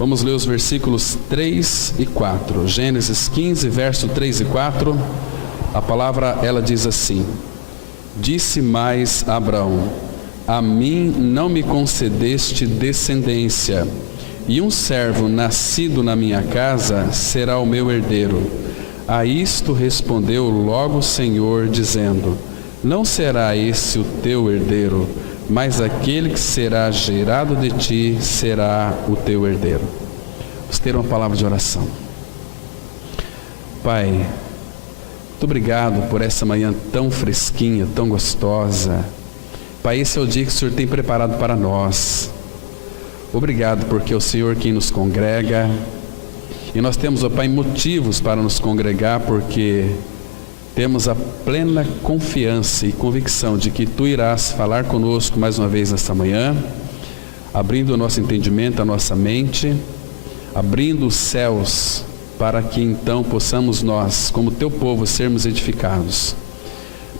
Vamos ler os versículos 3 e 4. Gênesis 15, verso 3 e 4. A palavra, ela diz assim: Disse mais Abrão: A mim não me concedeste descendência, e um servo nascido na minha casa será o meu herdeiro. A isto respondeu logo o Senhor, dizendo: Não será esse o teu herdeiro, mas aquele que será gerado de ti será o teu herdeiro. Vamos ter uma palavra de oração. Pai, muito obrigado por essa manhã tão fresquinha, tão gostosa. Pai, esse é o dia que o Senhor tem preparado para nós. Obrigado porque é o Senhor quem nos congrega. E nós temos, ó Pai, motivos para nos congregar, porque temos a plena confiança e convicção de que Tu irás falar conosco mais uma vez nesta manhã, abrindo o nosso entendimento, a nossa mente, abrindo os céus, para que então possamos nós, como Teu povo, sermos edificados.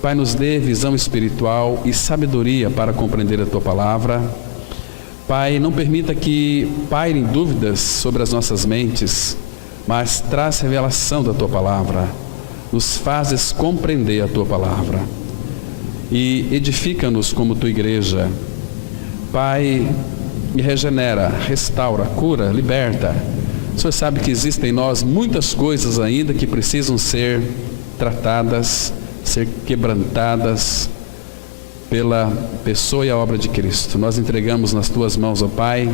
Pai, nos dê visão espiritual e sabedoria para compreender a Tua palavra. Pai, não permita que pairem dúvidas sobre as nossas mentes, mas traz revelação da Tua palavra. Nos fazes compreender a Tua palavra e edifica-nos como Tua igreja. Pai, me regenera, restaura, cura, liberta. O Senhor sabe que existem em nós muitas coisas ainda que precisam ser tratadas, ser quebrantadas pela pessoa e a obra de Cristo. Nós entregamos nas Tuas mãos, ó Pai,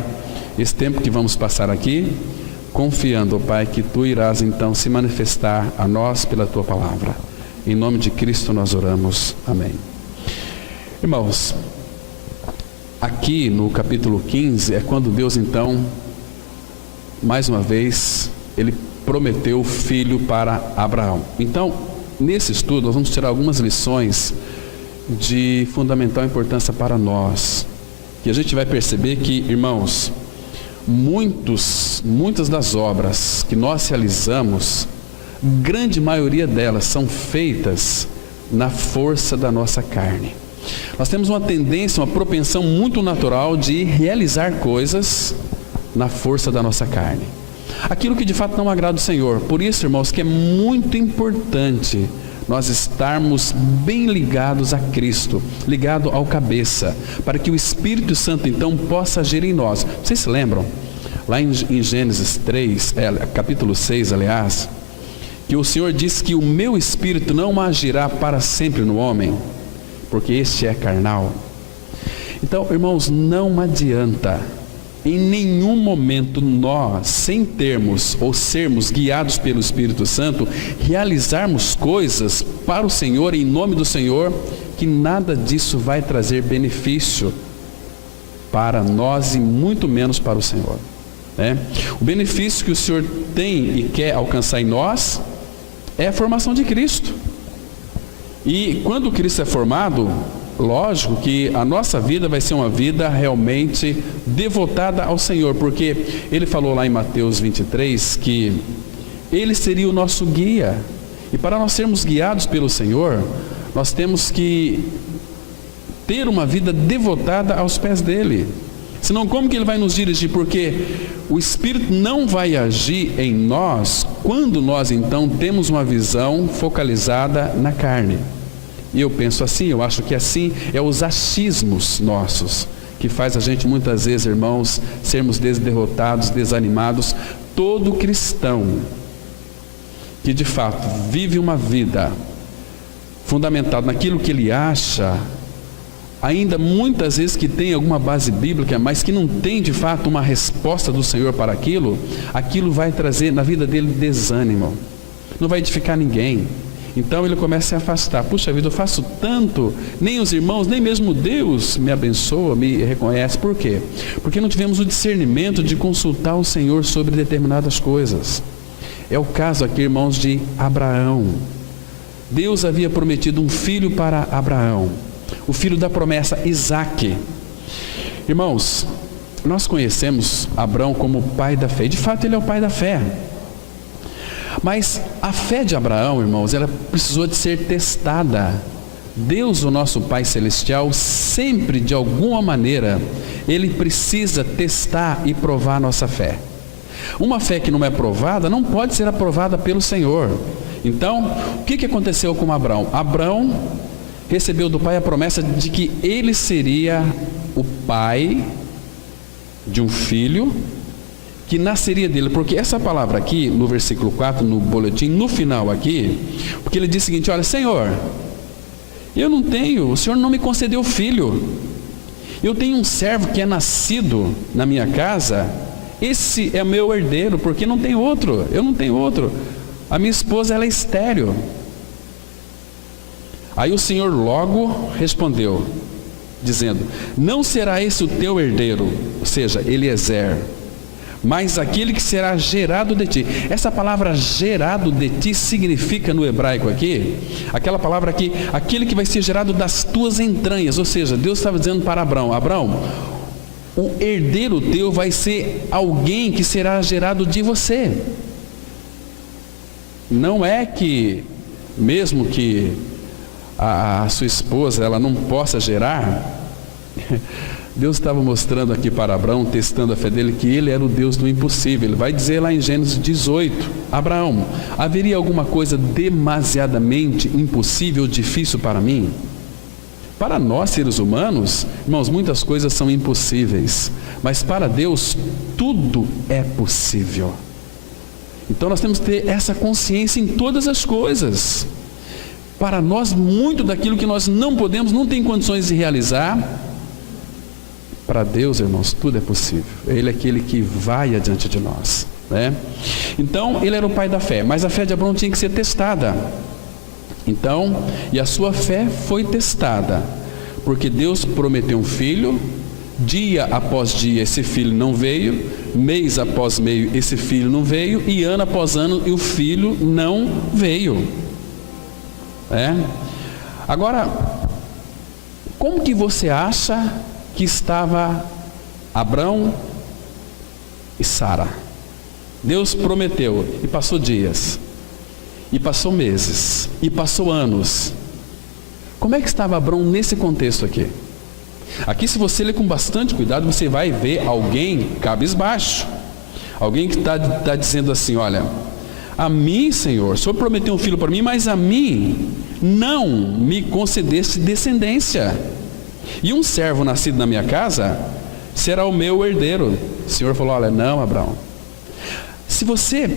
esse tempo que vamos passar aqui, confiando, ó Pai, que Tu irás então se manifestar a nós pela Tua palavra. Em nome de Cristo nós oramos. Amém. Irmãos, aqui no capítulo 15 é quando Deus então, mais uma vez, Ele prometeu o filho para Abraão. Então, nesse estudo nós vamos tirar algumas lições de fundamental importância para nós. E a gente vai perceber que, irmãos, muitas das obras que nós realizamos, grande maioria delas são feitas na força da nossa carne. Nós temos uma tendência, uma propensão muito natural de realizar coisas na força da nossa carne, aquilo que de fato não agrada o Senhor. Por isso, irmãos, que é muito importante nós estarmos bem ligados a Cristo, ligado ao cabeça, para que o Espírito Santo então possa agir em nós. Vocês se lembram? Lá em Gênesis 3, capítulo 6, aliás, que o Senhor diz que o meu Espírito não agirá para sempre no homem, porque este é carnal. Então, irmãos, não adianta em nenhum momento nós, sem termos ou sermos guiados pelo Espírito Santo, realizarmos coisas para o Senhor, em nome do Senhor, que nada disso vai trazer benefício para nós e muito menos para o Senhor, né? O benefício que o Senhor tem e quer alcançar em nós é a formação de Cristo. E quando Cristo é formado, lógico que a nossa vida vai ser uma vida realmente devotada ao Senhor, porque Ele falou lá em Mateus 23 que Ele seria o nosso guia. E para nós sermos guiados pelo Senhor, nós temos que ter uma vida devotada aos pés dEle. Senão, como que Ele vai nos dirigir? Porque o Espírito não vai agir em nós quando nós então temos uma visão focalizada na carne. E eu penso assim, eu acho que assim é os achismos nossos que faz a gente muitas vezes, irmãos, sermos derrotados, desanimados. Todo cristão que de fato vive uma vida fundamentada naquilo que ele acha, ainda muitas vezes que tem alguma base bíblica, mas que não tem de fato uma resposta do Senhor para aquilo, aquilo vai trazer na vida dele desânimo, não vai edificar ninguém. Então ele começa a se afastar. Puxa vida, eu faço tanto, nem os irmãos, nem mesmo Deus me abençoa, me reconhece. Por quê? Porque não tivemos o discernimento de consultar o Senhor sobre determinadas coisas. É o caso aqui, irmãos, de Abraão. Deus havia prometido um filho para Abraão, o filho da promessa, Isaque. Irmãos, nós conhecemos Abraão como o pai da fé, e de fato ele é o pai da fé. Mas a fé de Abraão, irmãos, ela precisou de ser testada. Deus, o nosso Pai Celestial, sempre, de alguma maneira, Ele precisa testar e provar a nossa fé. Uma fé que não é provada não pode ser aprovada pelo Senhor. Então, o que aconteceu com Abraão? Abraão recebeu do pai a promessa de que ele seria o pai de um filho que nasceria dele, porque essa palavra aqui, no versículo 4, no boletim, no final aqui, porque ele diz o seguinte: olha, Senhor, eu não tenho, o Senhor não me concedeu filho, eu tenho um servo que é nascido na minha casa, esse é meu herdeiro, porque não tem outro, eu não tenho outro, a minha esposa ela é estéril. Aí o Senhor logo respondeu, dizendo: não será esse o teu herdeiro, ou seja, Eliezer, mas aquele que será gerado de ti. Essa palavra gerado de ti significa no hebraico aqui, aquela palavra aqui, aquele que vai ser gerado das tuas entranhas. Ou seja, Deus estava dizendo para Abraão: Abraão, o herdeiro teu vai ser alguém que será gerado de você. Não é que, mesmo que a sua esposa ela não possa gerar, Deus estava mostrando aqui para Abraão, testando a fé dele, que ele era o Deus do impossível. Ele vai dizer lá em Gênesis 18: Abraão, haveria alguma coisa demasiadamente impossível ou difícil para mim? Para nós seres humanos, irmãos, muitas coisas são impossíveis, mas para Deus tudo é possível. Então nós temos que ter essa consciência em todas as coisas. Para nós, muito daquilo que nós não podemos, não tem condições de realizar, para Deus, irmãos, tudo é possível. Ele é aquele que vai adiante de nós, né? Então, ele era o pai da fé, mas a fé de Abraão tinha que ser testada. Então, e a sua fé foi testada, porque Deus prometeu um filho, dia após dia esse filho não veio, mês após mês esse filho não veio, e ano após ano e o filho não veio. Agora, como que você acha que estava Abraão e Sara? Deus prometeu, e passou dias, e passou meses, e passou anos. Como é que estava Abraão nesse contexto aqui? Aqui, se você ler com bastante cuidado, você vai ver alguém cabisbaixo, alguém que está dizendo assim: olha, a mim, Senhor, o Senhor prometeu um filho para mim, mas a mim não me concedeste descendência, e um servo nascido na minha casa será o meu herdeiro. O Senhor falou: olha, não, Abraão, se você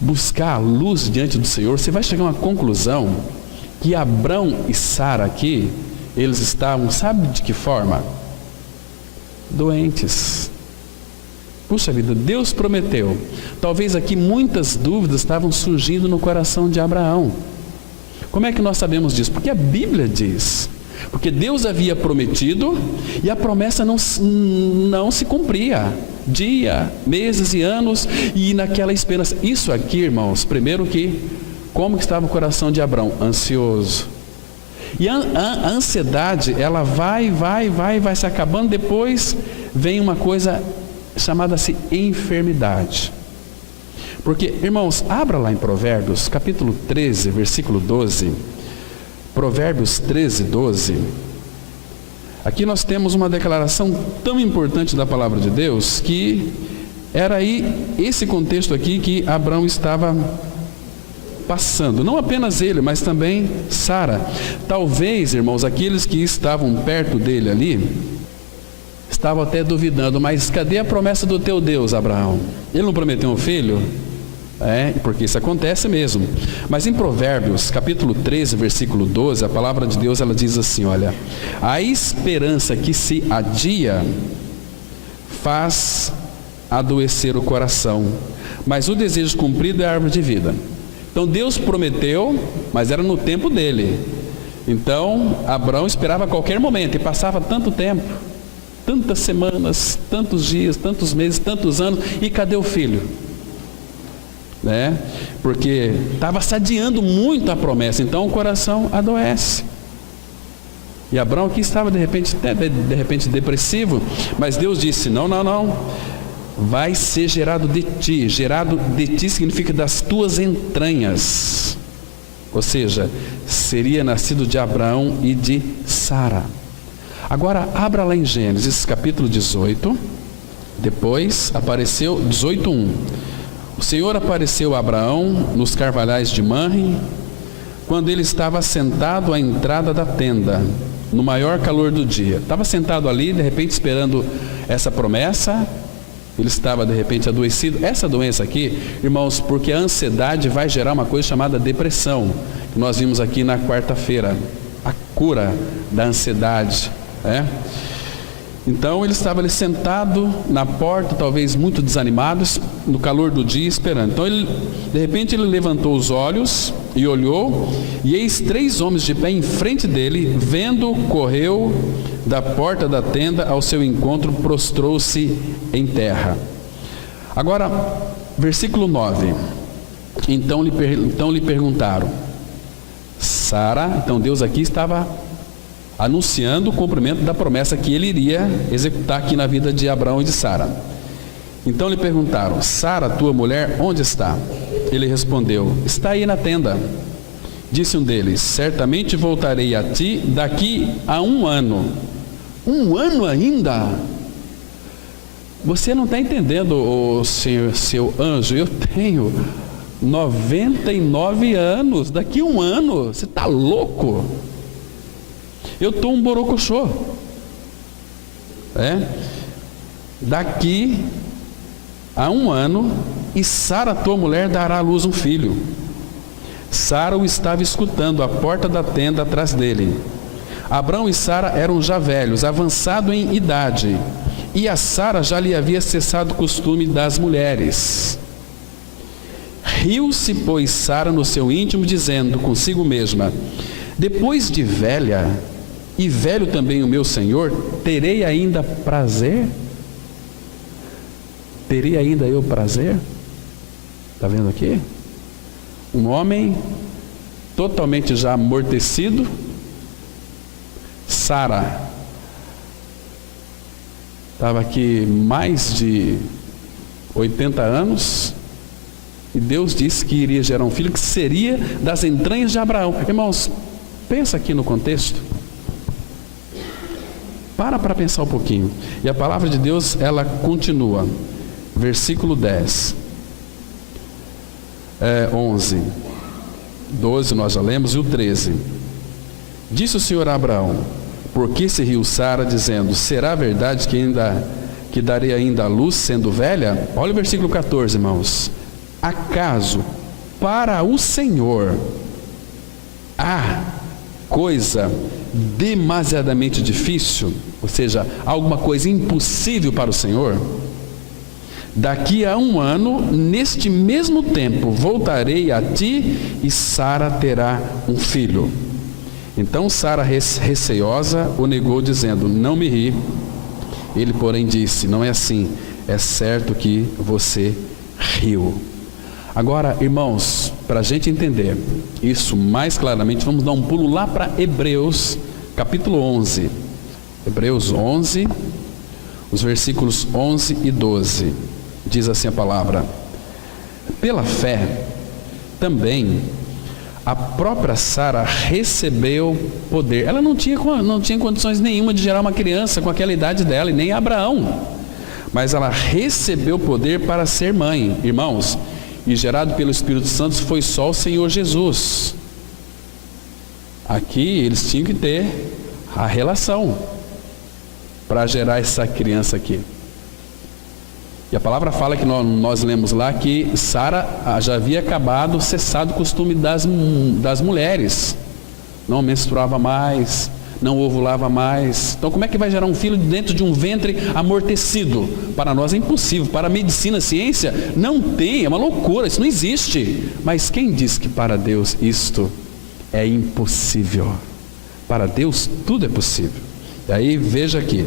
buscar a luz diante do Senhor, você vai chegar a uma conclusão que Abraão e Sara aqui, eles estavam, sabe de que forma? Doentes. Puxa vida, Deus prometeu. Talvez aqui muitas dúvidas estavam surgindo no coração de Abraão. Como é que nós sabemos disso? Porque a Bíblia diz. Porque Deus havia prometido e a promessa não se cumpria. Dia, meses e anos, e naquela esperança. Isso aqui, irmãos, primeiro que, como que estava o coração de Abraão? Ansioso. E a ansiedade, ela vai se acabando. Depois vem uma coisa chamada-se enfermidade. Porque, irmãos, abra lá em Provérbios, capítulo 13, versículo 12. Provérbios 13, 12. Aqui nós temos uma declaração tão importante da palavra de Deus, que era aí esse contexto aqui que Abraão estava passando. Não apenas ele, mas também Sara. Talvez, irmãos, aqueles que estavam perto dele ali, estavam até duvidando: mas cadê a promessa do teu Deus, Abraão? Ele não prometeu um filho? Porque isso acontece mesmo. Mas em Provérbios, capítulo 13, versículo 12, a palavra de Deus, ela diz assim: olha, a esperança que se adia faz adoecer o coração, mas o desejo cumprido é a árvore de vida. Então Deus prometeu, mas era no tempo dele. Então Abraão esperava a qualquer momento, e passava tanto tempo, tantas semanas, tantos dias, tantos meses, tantos anos, e cadê o filho? Porque estava se adiando muito a promessa. Então o coração adoece. E Abraão aqui estava de repente depressivo, mas Deus disse: não, vai ser gerado de ti. Gerado de ti significa das tuas entranhas, ou seja, seria nascido de Abraão e de Sara. Agora abra lá em Gênesis capítulo 18, Depois apareceu, 18:1. O Senhor apareceu a Abraão nos carvalhais de Manre, quando ele estava sentado à entrada da tenda, no maior calor do dia. Estava sentado ali, de repente esperando essa promessa. Ele estava de repente adoecido. Essa doença aqui, irmãos, porque a ansiedade vai gerar uma coisa chamada depressão, que nós vimos aqui na quarta-feira, a cura da ansiedade, Então ele estava ali sentado na porta, talvez muito desanimado, no calor do dia, esperando. Então de repente ele levantou os olhos e olhou, e eis 3 homens de pé em frente dele. Vendo, correu da porta da tenda ao seu encontro, prostrou-se em terra. Agora, versículo 9. Então lhe perguntaram, Sara, então Deus aqui estava anunciando o cumprimento da promessa que ele iria executar aqui na vida de Abraão e de Sara. Então lhe perguntaram, Sara, tua mulher, onde está? Ele respondeu, está aí na tenda. Disse um deles, certamente voltarei a ti daqui a 1 ano. 1 ano ainda? Você não está entendendo, ô senhor, seu anjo, eu tenho 99 anos, daqui a 1 ano, você está louco? Eu estou um borocochô. Daqui a 1 ano, e Sara, tua mulher, dará à luz um filho. Sara o estava escutando à porta da tenda atrás dele. Abrão e Sara eram já velhos, avançado em idade, e a Sara já lhe havia cessado o costume das mulheres. Riu-se, pois, Sara no seu íntimo, dizendo consigo mesma, depois de velha, e velho também o meu Senhor, terei ainda prazer? Terei ainda eu prazer? Está vendo aqui? Um homem totalmente já amortecido. Sara estava aqui mais de 80 anos, e Deus disse que iria gerar um filho que seria das entranhas de Abraão. Irmãos, pensa aqui no contexto. Para pensar um pouquinho. E a palavra de Deus, ela continua. Versículo 10. 11. 12 nós já lemos, e o 13. Disse o Senhor a Abraão, por que se riu Sara, dizendo, será verdade que darei ainda a luz, sendo velha? Olha o versículo 14, irmãos. Acaso para o Senhor há coisa demasiadamente difícil? Ou seja, alguma coisa impossível para o Senhor? Daqui a 1 ano, neste mesmo tempo, voltarei a ti, e Sara terá um filho. Então Sara, receosa, o negou, dizendo, não me ri. Ele, porém, disse, não é assim, é certo que você riu. Agora, irmãos, para a gente entender isso mais claramente, vamos dar um pulo lá para Hebreus, capítulo 11. Hebreus 11, os versículos 11 e 12. Diz assim a palavra, pela fé, também, a própria Sara recebeu poder. Ela não tinha condições nenhuma de gerar uma criança com aquela idade dela, e nem Abraão. Mas ela recebeu poder para ser mãe. Irmãos, e gerado pelo Espírito Santo foi só o Senhor Jesus. Aqui eles tinham que ter a relação para gerar essa criança aqui. E a palavra fala que nós lemos lá que Sara já havia cessado o costume das mulheres. Não menstruava mais, não ovulava mais. Então como é que vai gerar um filho dentro de um ventre amortecido? Para nós é impossível. Para a medicina, a ciência, não tem, é uma loucura, isso não existe. Mas quem diz que para Deus isto é impossível? Para Deus tudo é possível. E aí veja aqui,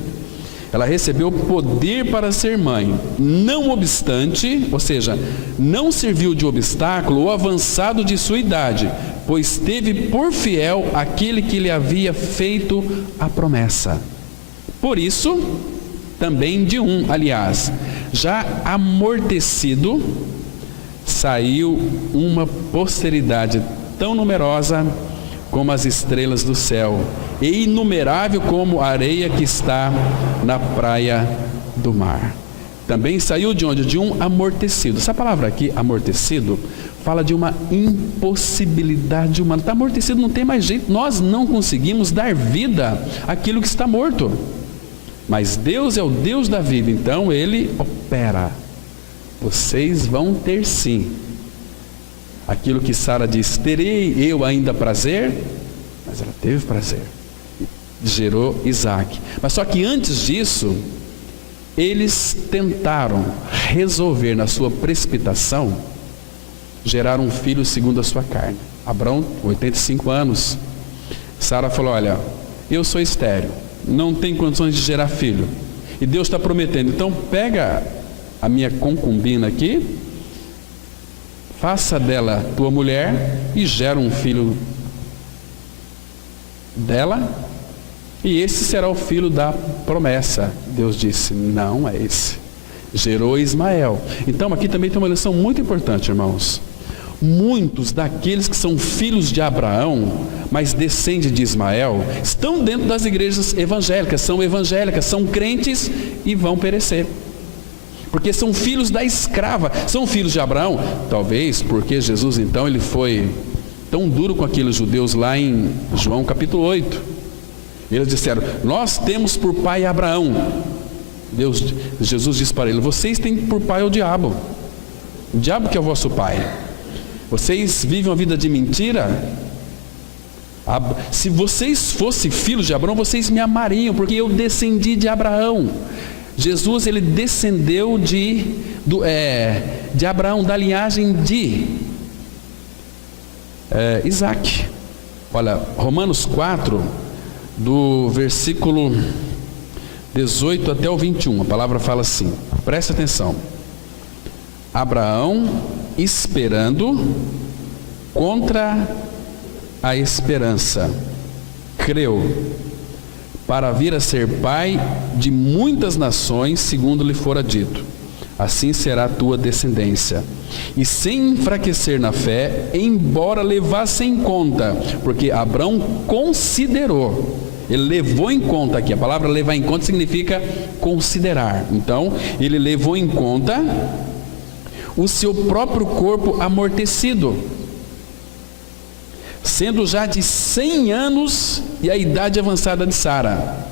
ela recebeu poder para ser mãe, não obstante, ou seja, não serviu de obstáculo ou avançado de sua idade, pois teve por fiel aquele que lhe havia feito a promessa. Por isso, também aliás, já amortecido, saiu uma posteridade tão numerosa como as estrelas do céu, e inumerável como a areia que está na praia do mar. Também saiu de onde? De um amortecido. Essa palavra aqui, amortecido, fala de uma impossibilidade humana. Está amortecido, não tem mais jeito. Nós não conseguimos dar vida àquilo que está morto. Mas Deus é o Deus da vida, então Ele opera. Vocês vão ter sim. Aquilo que Sara diz, terei eu ainda prazer? Mas ela teve prazer. Gerou Isaac. Mas só que antes disso, eles tentaram resolver na sua precipitação, gerar um filho segundo a sua carne. Abrão, 85 anos. Sara falou, olha, eu sou estéril, não tenho condições de gerar filho. E Deus está prometendo, então pega a minha concubina aqui, faça dela tua mulher e gera um filho dela, e esse será o filho da promessa. Deus disse, não é esse. Gerou Ismael. Então aqui também tem uma lição muito importante, irmãos. Muitos daqueles que são filhos de Abraão, mas descendem de Ismael, estão dentro das igrejas evangélicas, são crentes e vão perecer. Porque são filhos da escrava, são filhos de Abraão, talvez porque Jesus então ele foi tão duro com aqueles judeus lá em João capítulo 8. Eles disseram, nós temos por pai Abraão. Jesus disse para ele, vocês têm por pai o diabo que é o vosso pai. Vocês vivem uma vida de mentira. Se vocês fossem filhos de Abraão, vocês me amariam, porque eu descendi de Abraão. Jesus ele descendeu de Abraão, da linhagem de Isaac. Olha, Romanos 4, do versículo 18 até o 21, a palavra fala assim, presta atenção. Abraão, esperando contra a esperança, creu, para vir a ser pai de muitas nações, segundo lhe fora dito, assim será a tua descendência. E sem enfraquecer na fé, embora levasse em conta, porque Abraão considerou, ele levou em conta aqui, a palavra levar em conta significa considerar. Então, ele levou em conta o seu próprio corpo amortecido, sendo já de 100 anos e a idade avançada de Sara,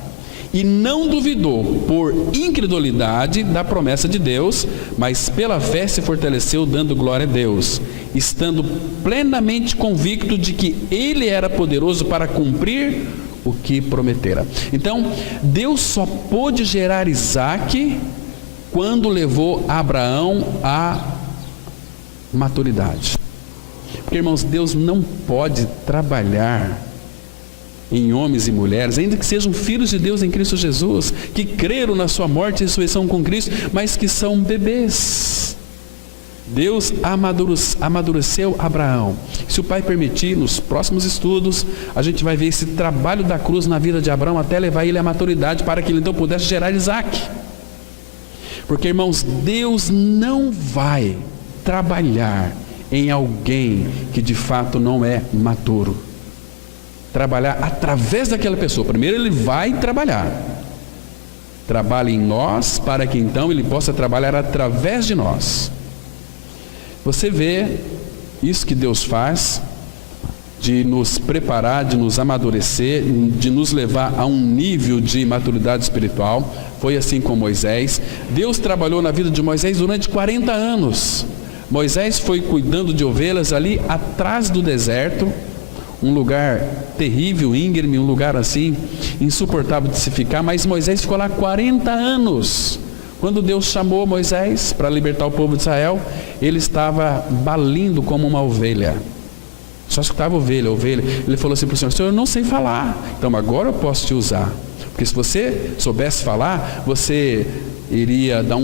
e não duvidou por incredulidade da promessa de Deus, mas pela fé se fortaleceu, dando glória a Deus, estando plenamente convicto de que Ele era poderoso para cumprir o que prometera. Então, Deus só pôde gerar Isaac quando levou Abraão à maturidade. Porque, irmãos, Deus não pode trabalhar em homens e mulheres, ainda que sejam filhos de Deus em Cristo Jesus, que creram na sua morte e ressurreição com Cristo, mas que são bebês. Deus amadureceu Abraão. Se o Pai permitir, nos próximos estudos, a gente vai ver esse trabalho da cruz na vida de Abraão, até levar ele à maturidade, para que ele então pudesse gerar Isaac. Porque, irmãos, Deus não vai trabalhar em alguém que de fato não é maduro. Trabalhar através daquela pessoa. Primeiro ele vai trabalhar. Trabalhe em nós, para que então ele possa trabalhar através de nós. Você vê isso que Deus faz, de nos preparar, de nos amadurecer, de nos levar a um nível de maturidade espiritual. Foi assim com Moisés. Deus trabalhou na vida de Moisés durante 40 anos. Moisés foi cuidando de ovelhas ali atrás do deserto, um lugar terrível, íngreme, um lugar assim, insuportável de se ficar, mas Moisés ficou lá 40 anos. Quando Deus chamou Moisés para libertar o povo de Israel, ele estava balindo como uma ovelha. Só escutava ovelha. Ele falou assim para o Senhor, Senhor, eu não sei falar, então agora eu posso te usar. Porque se você soubesse falar, você iria dar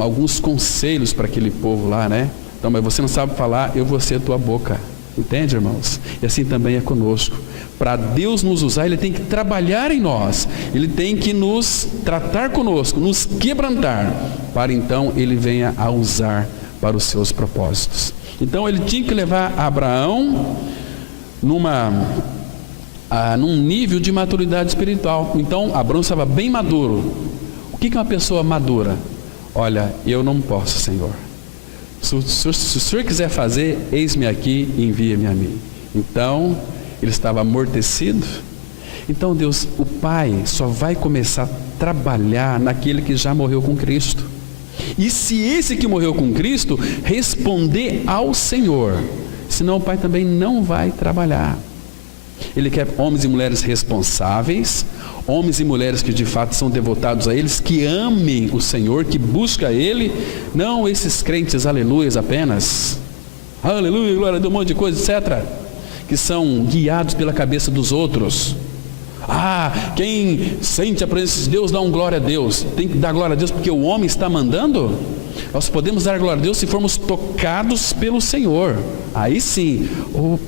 alguns conselhos para aquele povo lá, né? Então, mas você não sabe falar, eu vou ser a tua boca. Entende, irmãos? E assim também é conosco. Para Deus nos usar, Ele tem que trabalhar em nós. Ele tem que nos tratar conosco, nos quebrantar, para então Ele venha a usar para os seus propósitos. Então Ele tinha que levar Abraão num nível de maturidade espiritual. Então Abraão estava bem maduro. O que é uma pessoa madura? olha, eu não posso, Senhor. Se o Senhor quiser fazer, eis-me aqui, envia-me a mim. Então, ele estava amortecido. Então Deus, o Pai, só vai começar a trabalhar naquele que já morreu com Cristo. E se esse que morreu com Cristo responder ao Senhor, senão o Pai também não vai trabalhar. Ele quer homens e mulheres responsáveis, homens e mulheres que de fato são devotados a eles, que amem o Senhor, que buscam Ele, não esses crentes aleluias apenas, aleluia, glória a Deus, um monte de coisa, etc., que são guiados pela cabeça dos outros. Quem sente a presença de Deus dá um glória a Deus. Tem que dar glória a Deus porque o homem está mandando? Nós podemos dar glória a Deus se formos tocados pelo Senhor. Aí sim,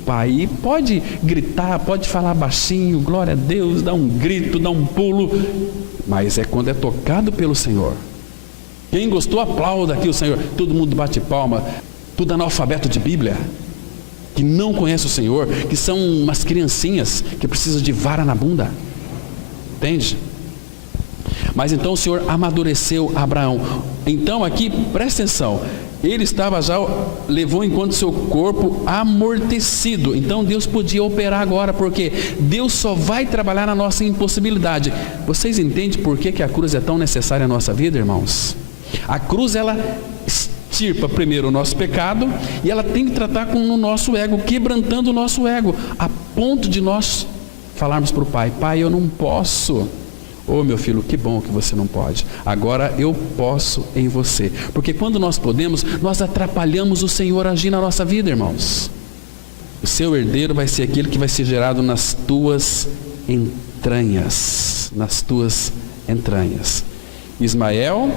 aí pode gritar, pode falar baixinho, glória a Deus, dá um grito, dá um pulo, mas é quando é tocado pelo Senhor. Quem gostou, aplauda aqui o Senhor. Todo mundo bate palma. Tudo analfabeto de Bíblia, que não conhece o Senhor, que são umas criancinhas que precisam de vara na bunda, entende? Mas então o Senhor amadureceu Abraão. Então aqui, presta atenção, ele estava já, levou enquanto seu corpo amortecido. Então Deus podia operar agora, porque Deus só vai trabalhar na nossa impossibilidade. Vocês entendem por que a cruz é tão necessária na nossa vida, irmãos? A cruz, ela extirpa primeiro o nosso pecado, e ela tem que tratar com o nosso ego, quebrantando o nosso ego, a ponto de nós falarmos para o Pai: Pai, eu não posso. Meu filho, que bom que você não pode. Agora eu posso em você. Porque quando nós podemos, nós atrapalhamos o Senhor agir na nossa vida, irmãos. O seu herdeiro vai ser aquele que vai ser gerado nas tuas entranhas. Nas tuas entranhas. Ismael,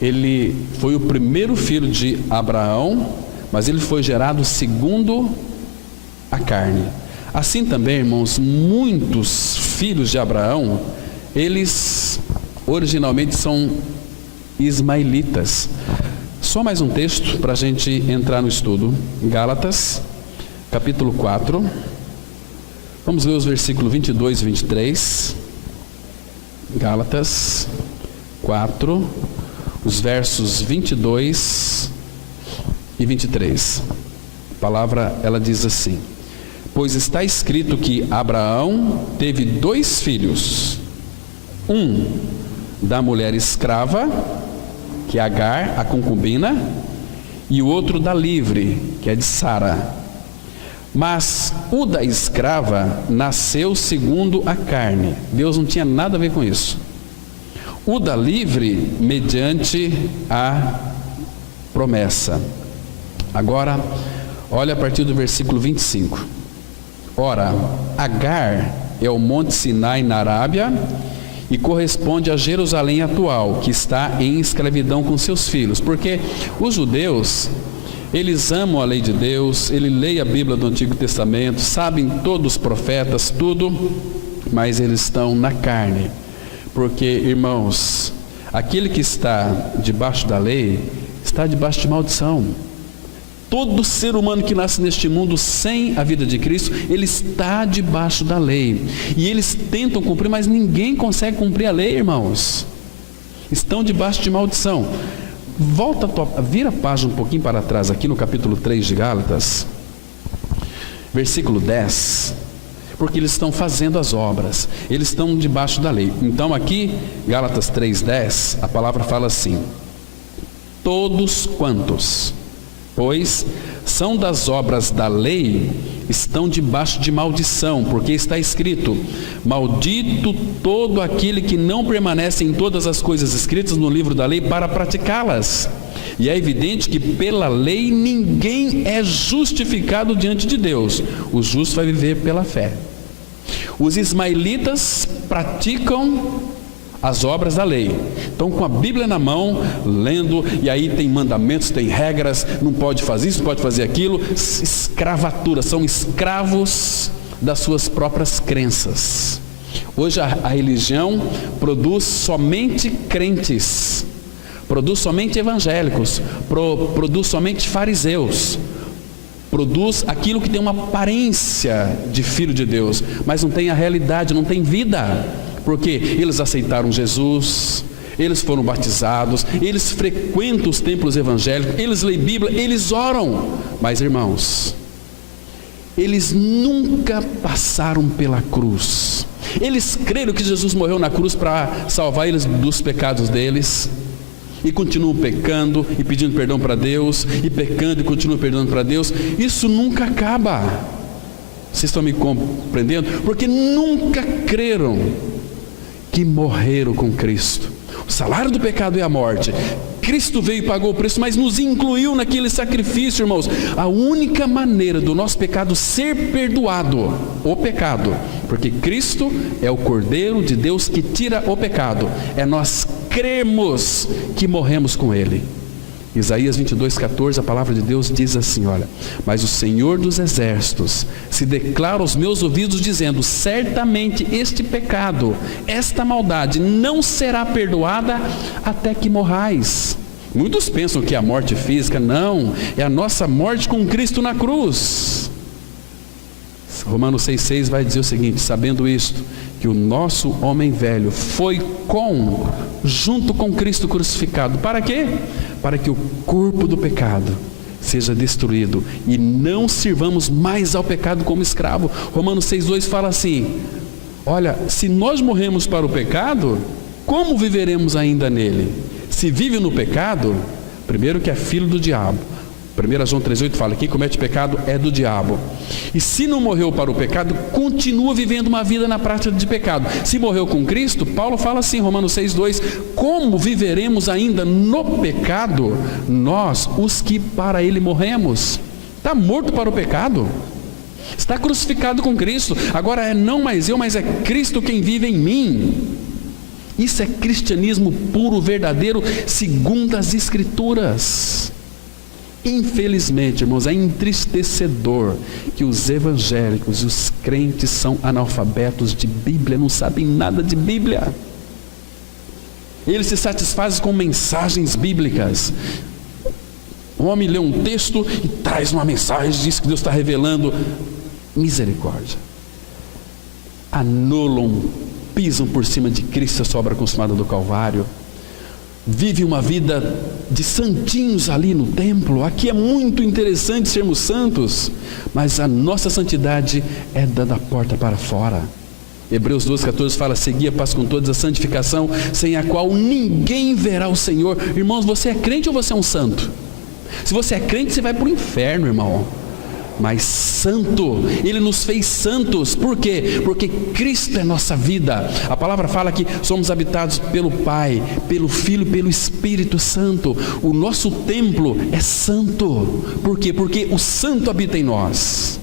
ele foi o primeiro filho de Abraão, mas ele foi gerado segundo a carne. Assim também, irmãos, muitos filhos de Abraão, eles originalmente são ismaelitas. Só mais um texto para a gente entrar no estudo. Gálatas, capítulo 4. Vamos ler os versículos 22 e 23. Gálatas 4, os versos 22 e 23. A palavra, ela diz assim: pois está escrito que Abraão teve 2 filhos, um da mulher escrava, que é Agar, a concubina, e o outro da livre, que é de Sara. Mas o da escrava nasceu segundo a carne. Deus não tinha nada a ver com isso. O da livre, mediante a promessa. Agora, olha a partir do versículo 25. Ora, Agar é o monte Sinai na Arábia e corresponde a Jerusalém atual, que está em escravidão com seus filhos. Porque os judeus, eles amam a lei de Deus, eles leem a Bíblia do Antigo Testamento, sabem todos os profetas, tudo, mas eles estão na carne. Porque, irmãos, aquele que está debaixo da lei, está debaixo de maldição. Todo ser humano que nasce neste mundo sem a vida de Cristo, ele está debaixo da lei. E eles tentam cumprir, mas ninguém consegue cumprir a lei, irmãos. Estão debaixo de maldição. Vira a página um pouquinho para trás, aqui no capítulo 3 de Gálatas, versículo 10. Porque eles estão fazendo as obras, eles estão debaixo da lei. Então aqui, Gálatas 3:10, a palavra fala assim: todos quantos, pois são das obras da lei, estão debaixo de maldição, porque está escrito: maldito todo aquele que não permanece em todas as coisas escritas no livro da lei para praticá-las. E é evidente que pela lei ninguém é justificado diante de Deus. O justo vai viver pela fé. Os ismaelitas praticam as obras da lei. Estão com a Bíblia na mão, lendo, e aí tem mandamentos, tem regras, não pode fazer isso, não pode fazer aquilo. Escravatura, são escravos das suas próprias crenças. Hoje a religião produz somente crentes, produz somente evangélicos, produz somente fariseus, produz aquilo que tem uma aparência de filho de Deus, mas não tem a realidade, não tem vida. Porque eles aceitaram Jesus, eles foram batizados, eles frequentam os templos evangélicos, eles leem Bíblia, eles oram. Mas, irmãos, eles nunca passaram pela cruz. Eles creram que Jesus morreu na cruz para salvar eles dos pecados deles, e continuam pecando e pedindo perdão para Deus, e pecando e continuam perdendo para Deus. Isso nunca acaba. Vocês estão me compreendendo? Porque nunca creram que morreram com Cristo. O salário do pecado é a morte. Cristo veio e pagou o preço, mas nos incluiu naquele sacrifício, irmãos. A única maneira do nosso pecado ser perdoado, o pecado, porque Cristo é o Cordeiro de Deus que tira o pecado, é nós cremos que morremos com Ele. Isaías 22:14, a palavra de Deus diz assim, olha: mas o Senhor dos exércitos se declara aos meus ouvidos dizendo: certamente este pecado, esta maldade não será perdoada até que morrais. Muitos pensam que é a morte física. Não, é a nossa morte com Cristo na cruz. Romanos 6,6 vai dizer o seguinte: sabendo isto, que o nosso homem velho foi junto com Cristo crucificado. Para quê? Para que o corpo do pecado seja destruído e não sirvamos mais ao pecado como escravo. Romanos 6,2 fala assim: olha, se nós morremos para o pecado, como viveremos ainda nele? Se vive no pecado, primeiro que é filho do diabo. 1 João 3,8 fala: quem comete pecado é do diabo. E se não morreu para o pecado, continua vivendo uma vida na prática de pecado. Se morreu com Cristo, Paulo fala assim, Romanos 6,2: como viveremos ainda no pecado, nós, os que para ele morremos? Está morto para o pecado, está crucificado com Cristo. Agora é não mais eu, mas é Cristo quem vive em mim. Isso é cristianismo puro, verdadeiro, segundo as Escrituras. Infelizmente, irmãos, é entristecedor que os evangélicos e os crentes são analfabetos de Bíblia, não sabem nada de Bíblia. Eles se satisfazem com mensagens bíblicas. O homem lê um texto e traz uma mensagem, diz que Deus está revelando. Misericórdia. Anulam, pisam por cima de Cristo, a sua obra consumada do Calvário. Vive uma vida de santinhos ali no templo. Aqui é muito interessante sermos santos, mas a nossa santidade é da porta para fora. Hebreus 12,14 fala: segui a paz com todos, a santificação, sem a qual ninguém verá o Senhor. Irmãos, você é crente ou você é um santo? Se você é crente, você vai para o inferno, irmão. Mas santo, Ele nos fez santos. Por quê? Porque Cristo é nossa vida. A palavra fala que somos habitados pelo Pai, pelo Filho, pelo Espírito Santo. O nosso templo é santo. Por quê? Porque o santo habita em nós.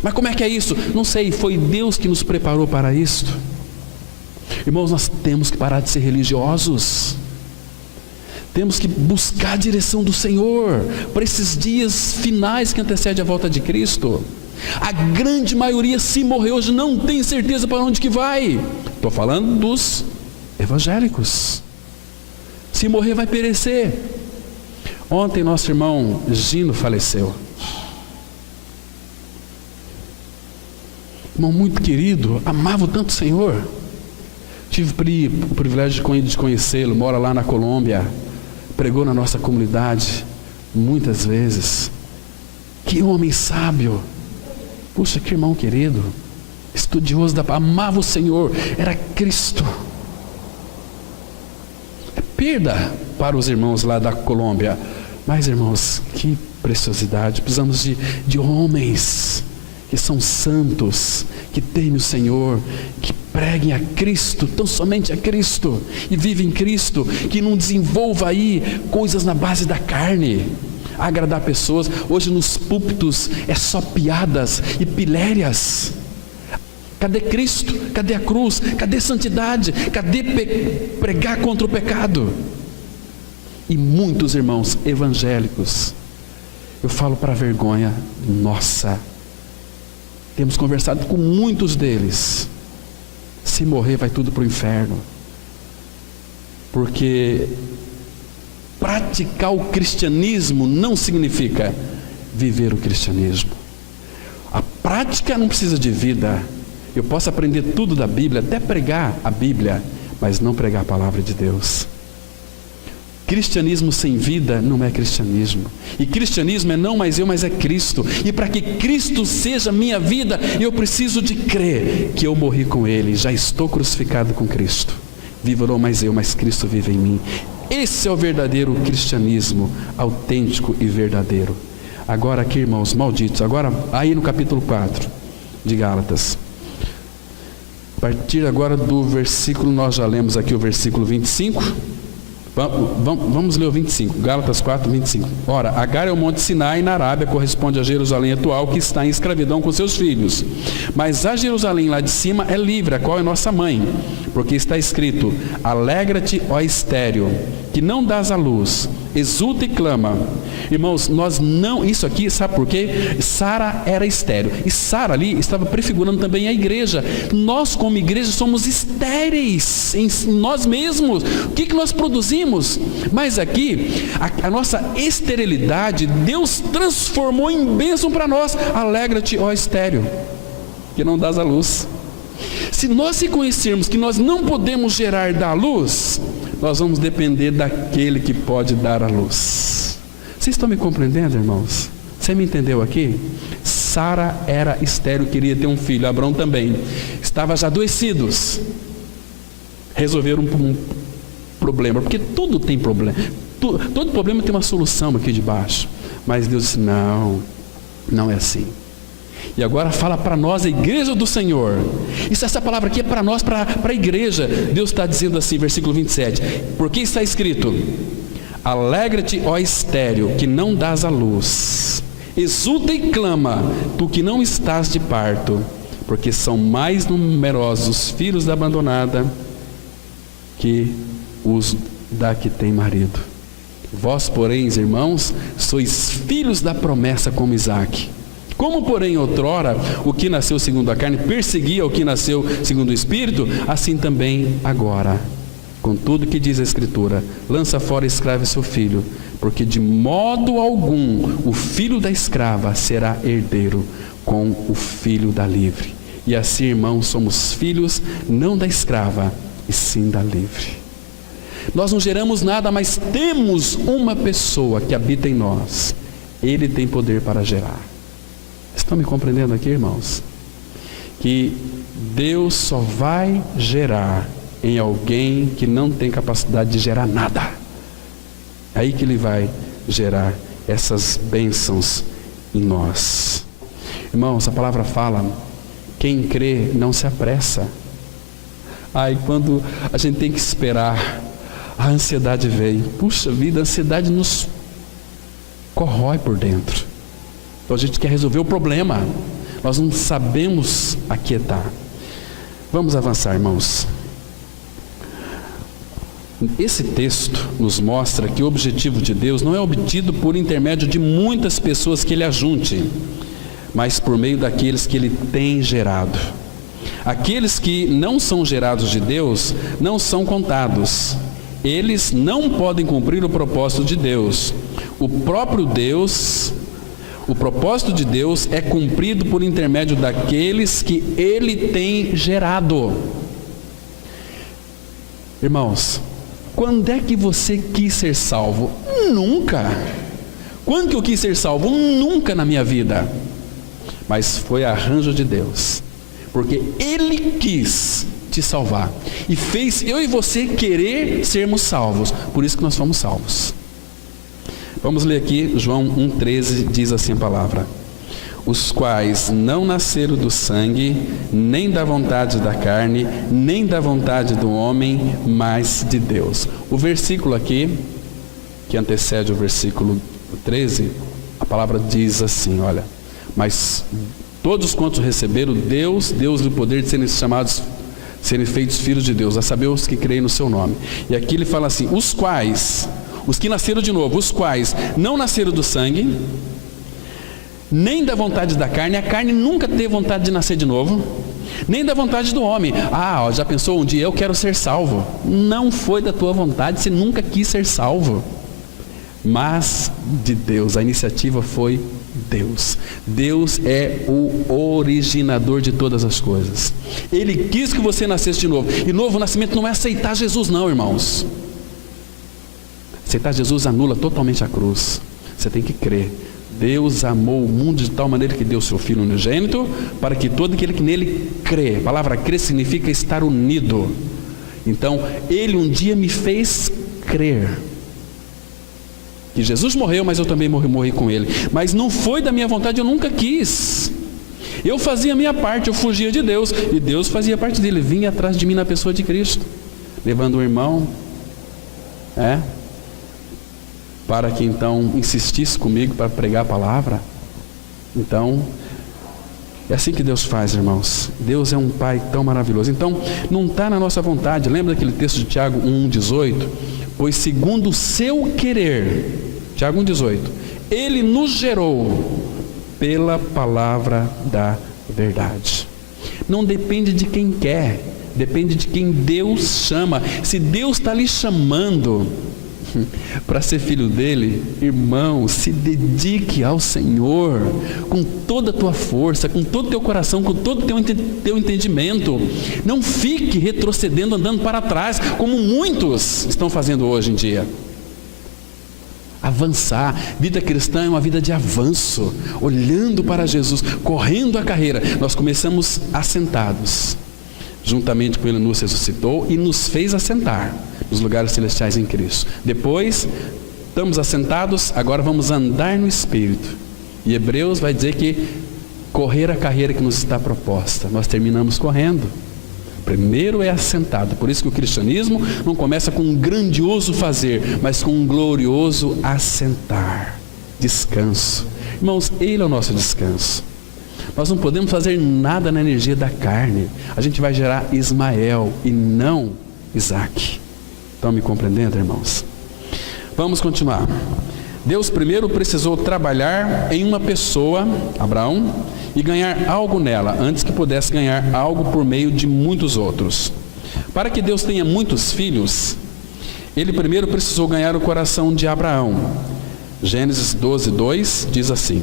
Mas como é que é isso? Não sei, foi Deus que nos preparou para isto. Irmãos, nós temos que parar de ser religiosos. Temos que buscar a direção do Senhor para esses dias finais que antecedem a volta de Cristo. A grande maioria, se morrer hoje, não tem certeza para onde que vai. Estou falando dos evangélicos. Se morrer, vai perecer. Ontem nosso irmão Gino faleceu. Irmão muito querido, amava tanto o Senhor. Tive o privilégio de conhecê-lo, mora lá na Colômbia. Pregou na nossa comunidade muitas vezes. Que homem sábio. Puxa, que irmão querido, estudioso da palavra, amava o Senhor, era Cristo. É perda para os irmãos lá da Colômbia. Mas, irmãos, que preciosidade. Precisamos de homens que são santos, que temem o Senhor, que preguem a Cristo, tão somente a Cristo, e vivem em Cristo, que não desenvolva aí coisas na base da carne, agradar pessoas. Hoje nos púlpitos é só piadas e pilérias. Cadê Cristo? Cadê a cruz? Cadê santidade? Cadê pregar contra o pecado? E muitos irmãos evangélicos, eu falo para vergonha nossa, temos conversado com muitos deles. Se morrer, vai tudo para o inferno. Porque praticar o cristianismo não significa viver o cristianismo. A prática não precisa de vida. Eu posso aprender tudo da Bíblia, até pregar a Bíblia, mas não pregar a palavra de Deus. Cristianismo sem vida não é cristianismo. E cristianismo é não mais eu, mas é Cristo. E para que Cristo seja minha vida, eu preciso de crer que eu morri com Ele, já estou crucificado com Cristo. Vivo não mais eu, mas Cristo vive em mim. Esse é o verdadeiro cristianismo, autêntico e verdadeiro. Agora aqui, irmãos, malditos, agora aí no capítulo 4 de Gálatas. A partir agora do versículo, nós já lemos aqui o versículo 25. Vamos ler o 25, Gálatas 4, 25. Ora, Agar é o monte Sinai na Arábia, corresponde a Jerusalém atual, que está em escravidão com seus filhos. Mas a Jerusalém lá de cima é livre, a qual é nossa mãe. Porque está escrito: alegra-te, ó estéril, que não dás à luz, exulta e clama. Irmãos, nós não, isso aqui, sabe por quê? Sara era estéril, e Sara ali estava prefigurando também a igreja. Nós como igreja somos estéreis em nós mesmos. O que nós produzimos? Mas aqui, a nossa esterilidade, Deus transformou em bênção para nós. Alegra-te, ó estéril, que não dás à luz. Se nós reconhecermos que nós não podemos gerar da luz, nós vamos depender daquele que pode dar a luz. Vocês estão me compreendendo, irmãos? Você me entendeu aqui? Sara era estéril, queria ter um filho, Abrão também. Estavam já adoecidos. Resolveram um problema, porque tudo tem problema. Todo problema tem uma solução aqui debaixo. Mas Deus disse: não, não é assim. E agora fala para nós, a igreja do Senhor. Essa palavra aqui é para nós, para a igreja. Deus está dizendo assim, versículo 27. Porque está escrito: alegra-te, ó estéril, que não dás à luz. Exulta e clama, tu que não estás de parto. Porque são mais numerosos os filhos da abandonada que os da que tem marido. Vós, porém, irmãos, sois filhos da promessa como Isaque. Como, porém, outrora, o que nasceu segundo a carne perseguia o que nasceu segundo o Espírito, assim também agora. Contudo, que diz a Escritura: lança fora a escrava e seu filho, porque de modo algum o filho da escrava será herdeiro com o filho da livre. E assim, irmãos, somos filhos não da escrava, e sim da livre. Nós não geramos nada, mas temos uma pessoa que habita em nós. Ele tem poder para gerar. Estão me compreendendo aqui, irmãos? Que Deus só vai gerar em alguém que não tem capacidade de gerar nada. É aí que Ele vai gerar essas bênçãos em nós. Irmãos, a palavra fala: quem crê não se apressa. Ai, quando a gente tem que esperar, a ansiedade vem. Puxa vida, a ansiedade nos corrói por dentro. Então a gente quer resolver o problema, nós não sabemos aquietar. Vamos avançar, irmãos. Esse texto nos mostra que o objetivo de Deus não é obtido por intermédio de muitas pessoas que Ele ajunte, mas por meio daqueles que Ele tem gerado. Aqueles que não são gerados de Deus não são contados. Eles não podem cumprir o propósito de Deus. O propósito de Deus é cumprido por intermédio daqueles que Ele tem gerado. Irmãos, quando é que você quis ser salvo? Nunca. Quando que eu quis ser salvo? Nunca na minha vida. Mas foi arranjo de Deus, porque Ele quis te salvar e fez eu e você querer sermos salvos. Por isso que nós fomos salvos. Vamos ler aqui João 1,13, diz assim a palavra: os quais não nasceram do sangue, nem da vontade da carne, nem da vontade do homem, mas de Deus. O versículo aqui, que antecede o versículo 13, a palavra diz assim, olha: mas todos quantos receberam, Deus-lhe o poder de serem chamados, serem feitos filhos de Deus, a saber os que creem no seu nome. E aqui ele fala assim: os quais, os que nasceram de novo, os quais não nasceram do sangue, nem da vontade da carne. A carne nunca teve vontade de nascer de novo, nem da vontade do homem. Já pensou um dia: eu quero ser salvo? Não foi da tua vontade, você nunca quis ser salvo. mas de Deus. A iniciativa foi Deus. Deus é o originador de todas as coisas. Ele quis que você nascesse de novo. E novo nascimento não é aceitar Jesus não, irmãos. Aceitar Jesus anula totalmente a cruz. Você tem que crer. Deus amou o mundo de tal maneira que deu seu Filho unigênito, para que todo aquele que nele crê. A palavra crer significa estar unido. Então, Ele um dia me fez crer que Jesus morreu, mas eu também morri com Ele. Mas não foi da minha vontade, eu nunca quis. Eu fazia a minha parte, eu fugia de Deus, e Deus fazia parte dele, vinha atrás de mim na pessoa de Cristo, levando um irmão, para que então insistisse comigo para pregar a palavra. Então, é assim que Deus faz, irmãos. Deus é um Pai tão maravilhoso. Então, não está na nossa vontade. Lembra daquele texto de Tiago 1,18? Pois segundo o seu querer, Tiago 1,18, Ele nos gerou pela palavra da verdade. Não depende de quem quer, depende de quem Deus chama. Se Deus está lhe chamando para ser filho dele, irmão, se dedique ao Senhor com toda a tua força, com todo o teu coração, com todo o teu entendimento. Não fique retrocedendo, andando para trás, como muitos estão fazendo hoje em dia. Avançar. Vida cristã é uma vida de avanço, olhando para Jesus, correndo a carreira. Nós começamos assentados, juntamente com Ele nos ressuscitou e nos fez assentar nos lugares celestiais em Cristo. Depois, estamos assentados, agora vamos andar no Espírito. E Hebreus vai dizer que correr a carreira que nos está proposta. Nós terminamos correndo. Primeiro é assentado. Por isso que o cristianismo não começa com um grandioso fazer, mas com um glorioso assentar. Descanso. Irmãos, Ele é o nosso descanso. Nós não podemos fazer nada na energia da carne. A gente vai gerar Ismael e não Isaac. Estão me compreendendo, irmãos? Vamos continuar. Deus primeiro precisou trabalhar em uma pessoa, Abraão, e ganhar algo nela, antes que pudesse ganhar algo por meio de muitos outros. Para que Deus tenha muitos filhos, Ele primeiro precisou ganhar o coração de Abraão. Gênesis 12:2 diz assim: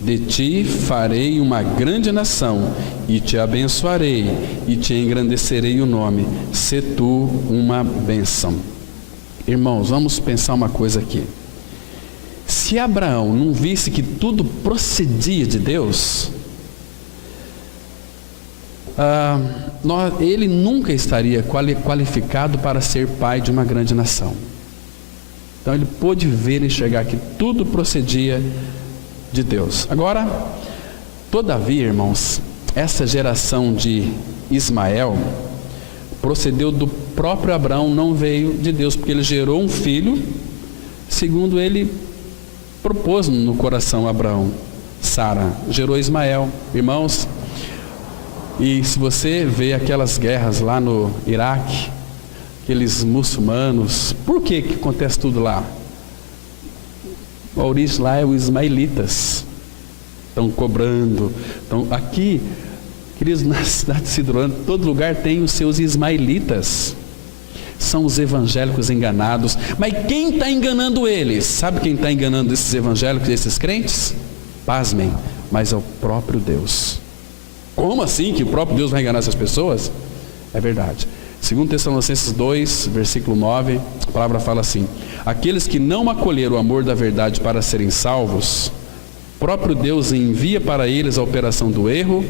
de ti farei uma grande nação, e te abençoarei, e te engrandecerei o nome, se tu uma bênção. Irmãos, vamos pensar uma coisa aqui. Se Abraão não visse que tudo procedia de Deus, ele nunca estaria qualificado para ser pai de uma grande nação. Então ele pôde ver e enxergar que tudo procedia de Deus. Agora, todavia, irmãos, essa geração de Ismael procedeu do próprio Abraão, não veio de Deus, porque ele gerou um filho segundo ele propôs no coração Abraão. Sara gerou Ismael, irmãos. E se você vê aquelas guerras lá no Iraque, aqueles muçulmanos, por que acontece tudo lá? A origem lá é os ismaelitas. Estão cobrando. Então, aqui, queridos, na cidade de Cidrolândia, todo lugar tem os seus ismaelitas. São os evangélicos enganados. Mas quem está enganando eles? Sabe quem está enganando esses evangélicos, esses crentes? Pasmem, mas é o próprio Deus. Como assim que o próprio Deus vai enganar essas pessoas? É verdade. 2 Tessalonicenses 2, versículo 9, a palavra fala assim: aqueles que não acolheram o amor da verdade para serem salvos, próprio Deus envia para eles a operação do erro,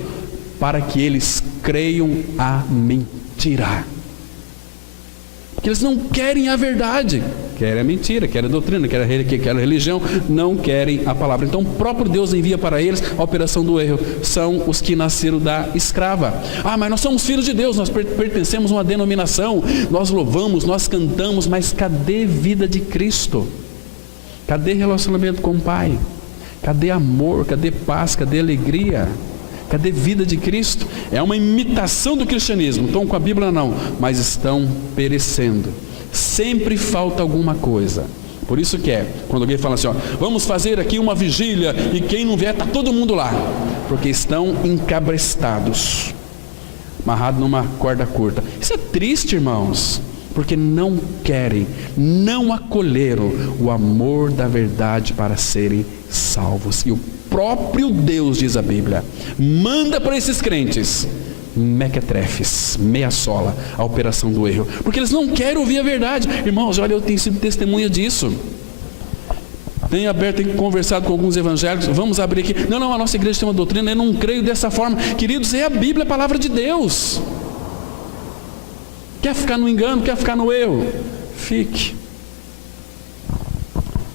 para que eles creiam a mentira. Porque eles não querem a verdade, querem a mentira, querem a doutrina, querem a religião, não querem a palavra. Então o próprio Deus envia para eles a operação do erro. São os que nasceram da escrava. Mas nós somos filhos de Deus, nós pertencemos a uma denominação, nós louvamos, nós cantamos, mas cadê vida de Cristo? Cadê relacionamento com o Pai? Cadê amor? Cadê paz? Cadê alegria? Cadê vida de Cristo? É uma imitação do cristianismo. Estão com a Bíblia não, mas estão perecendo. Sempre falta alguma coisa. Por isso que quando alguém fala assim, vamos fazer aqui uma vigília, e quem não vier, está todo mundo lá. Porque estão encabrestados, amarrados numa corda curta. Isso é triste, irmãos. porque não querem, não acolheram o amor da verdade para serem salvos. E o próprio Deus, diz a Bíblia, manda para esses crentes mequetrefes, meia sola, a operação do erro, porque eles não querem ouvir a verdade. Irmãos, olha, eu tenho sido testemunha disso. Tenho aberto e conversado com alguns evangélicos. Vamos abrir aqui. Não, a nossa igreja tem uma doutrina, eu não creio dessa forma. Queridos, é a Bíblia, a palavra de Deus. Quer ficar no engano, quer ficar no erro? Fique.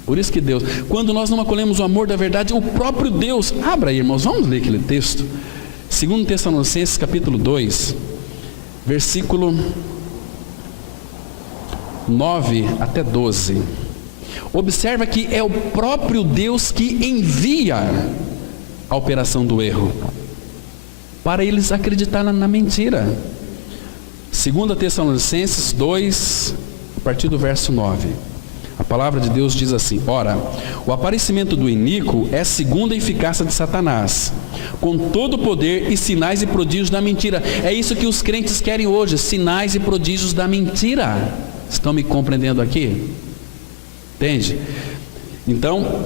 Por isso que Deus, quando nós não acolhemos o amor da verdade, o próprio Deus, abra aí, irmãos, vamos ler aquele texto. 2 Tessalonicenses capítulo 2, versículo 9 até 12. Observa que é o próprio Deus que envia a operação do erro, para eles acreditarem na mentira. 2 Tessalonicenses 2, a partir do verso 9. A palavra de Deus diz assim: ora, o aparecimento do iníquo é segundo a eficácia de Satanás, com todo o poder e sinais e prodígios da mentira. É isso que os crentes querem hoje, sinais e prodígios da mentira. Estão me compreendendo aqui? Entende? Então,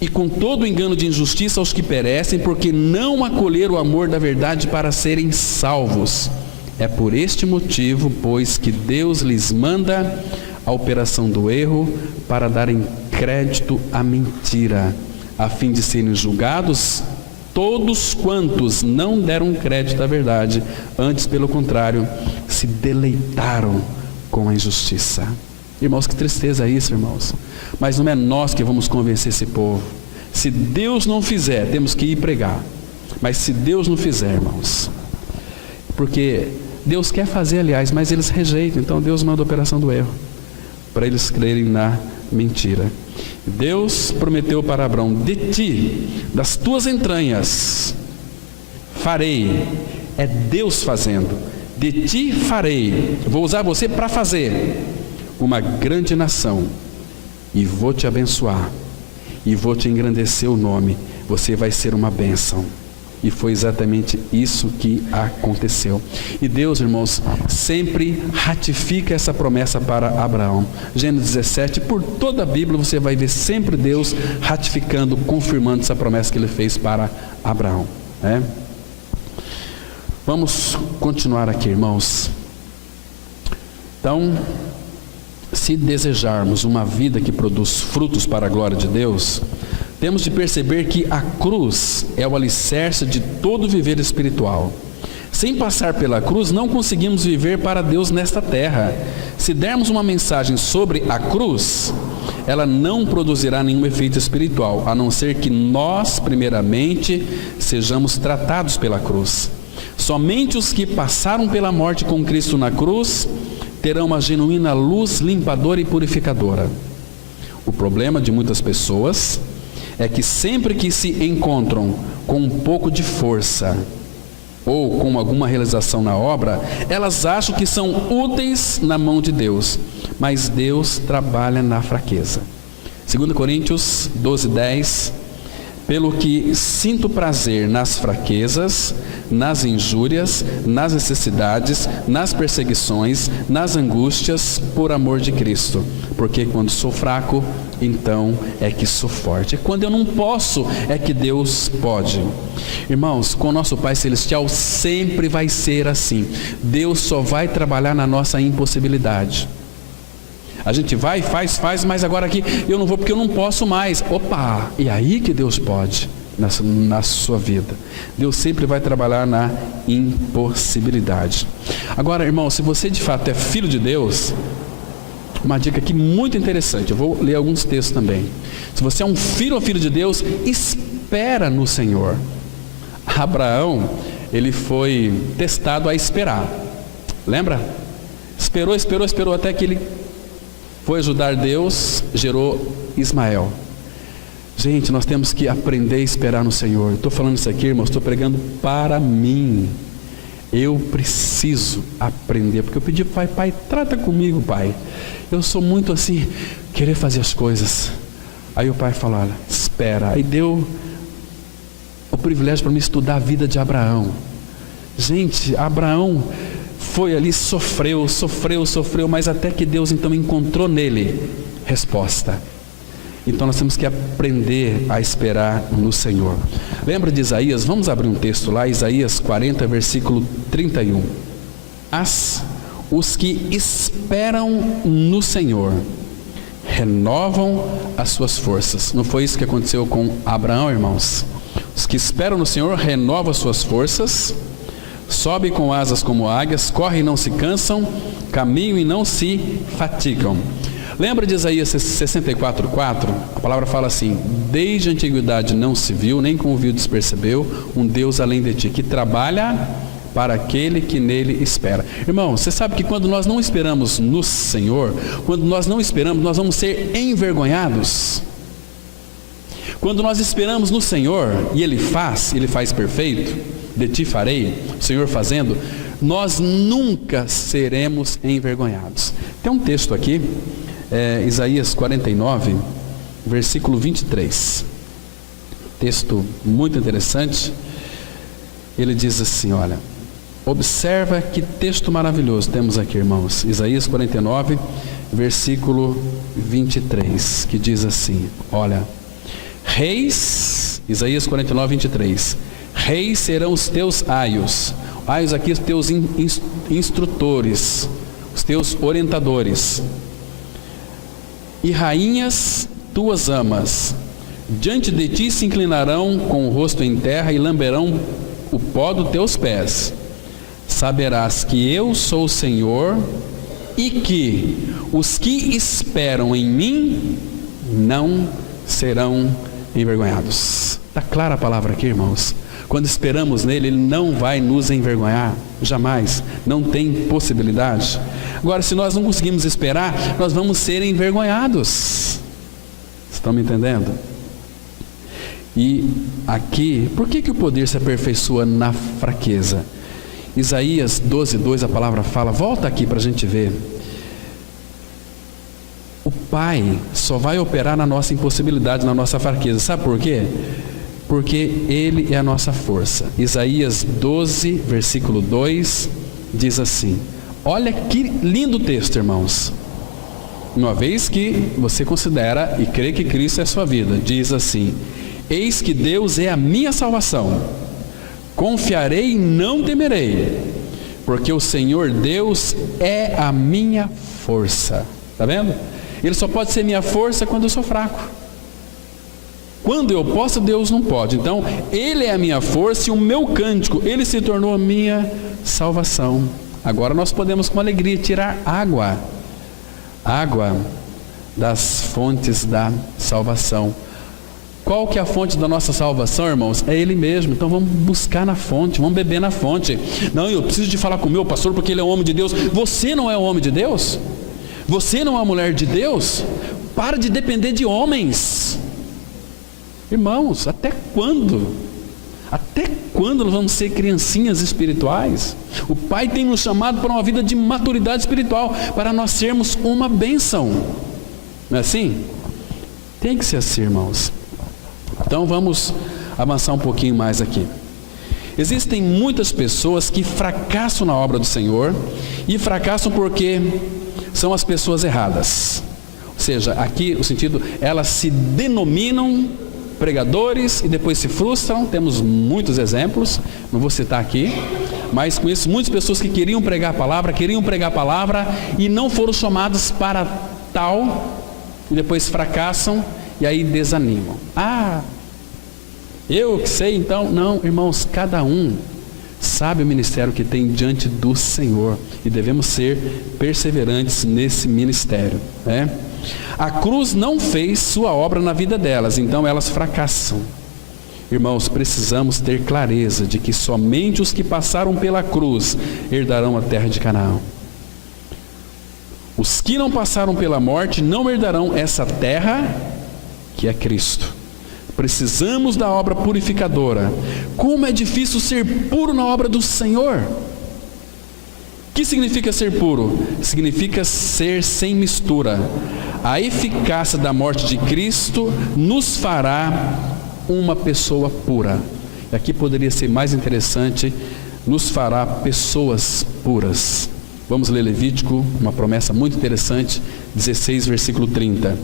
e com todo o engano de injustiça aos que perecem, porque não acolheram o amor da verdade para serem salvos. É por este motivo, pois, que Deus lhes manda a operação do erro, para darem crédito à mentira, a fim de serem julgados todos quantos não deram crédito à verdade, antes, pelo contrário, se deleitaram com a injustiça. Irmãos, que tristeza é isso, irmãos. Mas não é nós que vamos convencer esse povo. Se Deus não fizer, temos que ir pregar. Mas se Deus não fizer, irmãos, porque Deus quer fazer, aliás, mas eles rejeitam. Então Deus manda a operação do erro, para eles crerem na mentira. Deus prometeu para Abraão: de ti, das tuas entranhas, farei. É Deus fazendo. De ti farei. Vou usar você para fazer uma grande nação, e vou te abençoar, e vou te engrandecer o nome. Você vai ser uma bênção. E foi exatamente isso que aconteceu. E Deus, irmãos, sempre ratifica essa promessa para Abraão. Gênesis 17, por toda a Bíblia você vai ver sempre Deus ratificando, confirmando essa promessa que Ele fez para Abraão, né? Vamos continuar aqui, irmãos. Então, se desejarmos uma vida que produz frutos para a glória de Deus, temos de perceber que a cruz é o alicerce de todo viver espiritual. Sem passar pela cruz, não conseguimos viver para Deus nesta terra. Se dermos uma mensagem sobre a cruz, ela não produzirá nenhum efeito espiritual, a não ser que nós, primeiramente, sejamos tratados pela cruz. Somente os que passaram pela morte com Cristo na cruz terão uma genuína luz limpadora e purificadora. O problema de muitas pessoas é que sempre que se encontram com um pouco de força ou com alguma realização na obra, elas acham que são úteis na mão de Deus, mas Deus trabalha na fraqueza. 2 Coríntios 12:10: pelo que sinto prazer nas fraquezas, nas injúrias, nas necessidades, nas perseguições, nas angústias, por amor de Cristo. Porque quando sou fraco, então é que sou forte. E quando eu não posso, é que Deus pode. Irmãos, com o nosso Pai Celestial sempre vai ser assim. Deus só vai trabalhar na nossa impossibilidade. A gente vai, faz, mas agora aqui eu não vou porque eu não posso mais. Opa, e aí que Deus pode na sua vida. Deus sempre vai trabalhar na impossibilidade. Agora, irmão, se você de fato é filho de Deus, uma dica aqui muito interessante, eu vou ler alguns textos também. Se você é um filho ou filho de Deus, espera no Senhor. Abraão, ele foi testado a esperar. Lembra? Esperou até que ele foi ajudar Deus, gerou Ismael. Gente, nós temos que aprender a esperar no Senhor. Estou falando isso aqui, irmãos, estou pregando para mim. Eu preciso aprender, porque eu pedi para o Pai, trata comigo, Pai. Eu sou muito assim, querer fazer as coisas. Aí o Pai falou: olha, espera. Aí deu o privilégio para mim estudar a vida de Abraão. Gente, Abraão foi ali, sofreu, mas até que Deus então encontrou nele resposta. Então nós temos que aprender a esperar no Senhor. Lembra de Isaías? Vamos abrir um texto lá, Isaías 40, versículo 31. Os que esperam no Senhor renovam as suas forças. Não foi isso que aconteceu com Abraão, irmãos? Os que esperam no Senhor renovam as suas forças, sobem com asas como águias, correm e não se cansam, caminham e não se fatigam. Lembra de Isaías 64:4? A palavra fala assim: desde a antiguidade não se viu, nem com o ouvido se percebeu, um Deus além de ti, que trabalha para aquele que nele espera. Irmão, você sabe que quando nós não esperamos no Senhor, quando nós não esperamos, nós vamos ser envergonhados. Quando nós esperamos no Senhor, e Ele faz perfeito, de ti farei, o Senhor fazendo, nós nunca seremos envergonhados. Tem um texto aqui, Isaías 49, versículo 23. Texto muito interessante. Ele diz assim, olha, observa que texto maravilhoso temos aqui, irmãos. Isaías 49, versículo 23, que diz assim, olha, reis, Isaías 49, 23, reis serão os teus aios aqui os teus instrutores, os teus orientadores, e rainhas tuas amas, diante de ti se inclinarão com o rosto em terra e lamberão o pó dos teus pés. Saberás que eu sou o Senhor e que os que esperam em mim não serão envergonhados. Está clara a palavra aqui, irmãos? Quando esperamos nele, ele não vai nos envergonhar, jamais, não tem possibilidade. Agora, se nós não conseguimos esperar, nós vamos ser envergonhados. Estão me entendendo? E aqui, por que o poder se aperfeiçoa na fraqueza? Isaías 12:2, a palavra fala, volta aqui para a gente ver. O Pai só vai operar na nossa impossibilidade, na nossa fraqueza. Sabe por quê? Porque Ele é a nossa força. Isaías 12, versículo 2, diz assim, olha que lindo texto, irmãos. Uma vez que você considera e crê que Cristo é a sua vida, diz assim, eis que Deus é a minha salvação, confiarei e não temerei, porque o Senhor Deus é a minha força. Está vendo? Ele só pode ser minha força quando eu sou fraco. Quando eu posso, Deus não pode. Então, Ele é a minha força e o meu cântico, Ele se tornou a minha salvação. Agora nós podemos com alegria tirar água das fontes da salvação. Qual que é a fonte da nossa salvação, irmãos? É Ele mesmo. Então vamos buscar na fonte, vamos beber na fonte. Não, eu preciso de falar com o meu pastor porque ele é um homem de Deus. Você não é um homem de Deus? Você não é uma mulher de Deus? Para de depender de homens. Irmãos, até quando? Até quando nós vamos ser criancinhas espirituais? O Pai tem nos chamado para uma vida de maturidade espiritual, para nós sermos uma bênção. Não é assim? Tem que ser assim, irmãos. Então vamos avançar um pouquinho mais aqui. Existem muitas pessoas que fracassam na obra do Senhor, e fracassam porque são as pessoas erradas. Ou seja, aqui o sentido, elas se denominam pregadores e depois se frustram. Temos muitos exemplos, não vou citar aqui, mas conheço muitas pessoas que queriam pregar a palavra e não foram chamadas para tal, e depois fracassam e aí desanimam. Eu que sei então. Não, irmãos, cada um sabe o ministério que tem diante do Senhor e devemos ser perseverantes nesse ministério, né? A cruz não fez sua obra na vida delas, então elas fracassam. Irmãos, precisamos ter clareza de que somente os que passaram pela cruz herdarão a terra de Canaã. Os que não passaram pela morte não herdarão essa terra que é Cristo. Precisamos da obra purificadora. Como é difícil ser puro na obra do Senhor. O que significa ser puro? Significa ser sem mistura. A eficácia da morte de Cristo nos fará uma pessoa pura. E aqui poderia ser mais interessante nos fará pessoas puras. Vamos ler Levítico, uma promessa muito interessante, 16, versículo 30.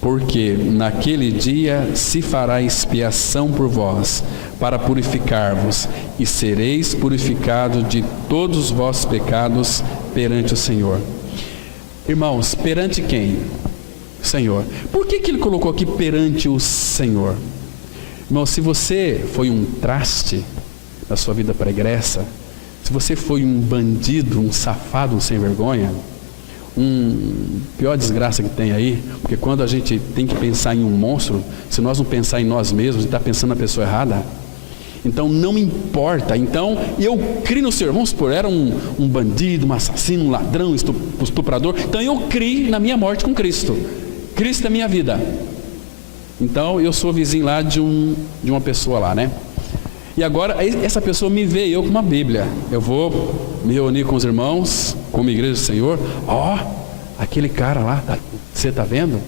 Porque naquele dia se fará expiação por vós, para purificar-vos, e sereis purificados de todos os vossos pecados perante o Senhor. Irmãos, perante quem? Senhor. Por que ele colocou aqui perante o Senhor? Irmão, se você foi um traste na sua vida pregressa, se você foi um bandido, um safado, um sem vergonha, pior desgraça que tem aí, porque quando a gente tem que pensar em um monstro, se nós não pensar em nós mesmos, a gente está pensando na pessoa errada. Então não importa. Então eu criei no Senhor. Vamos supor, era um bandido, um assassino, um ladrão, estuprador. Então eu criei na minha morte com Cristo. Cristo é minha vida. Então eu sou vizinho lá de uma pessoa lá, né? E agora essa pessoa me vê eu com uma Bíblia. Eu vou me reunir com os irmãos, como igreja do Senhor. Aquele cara lá, você está vendo?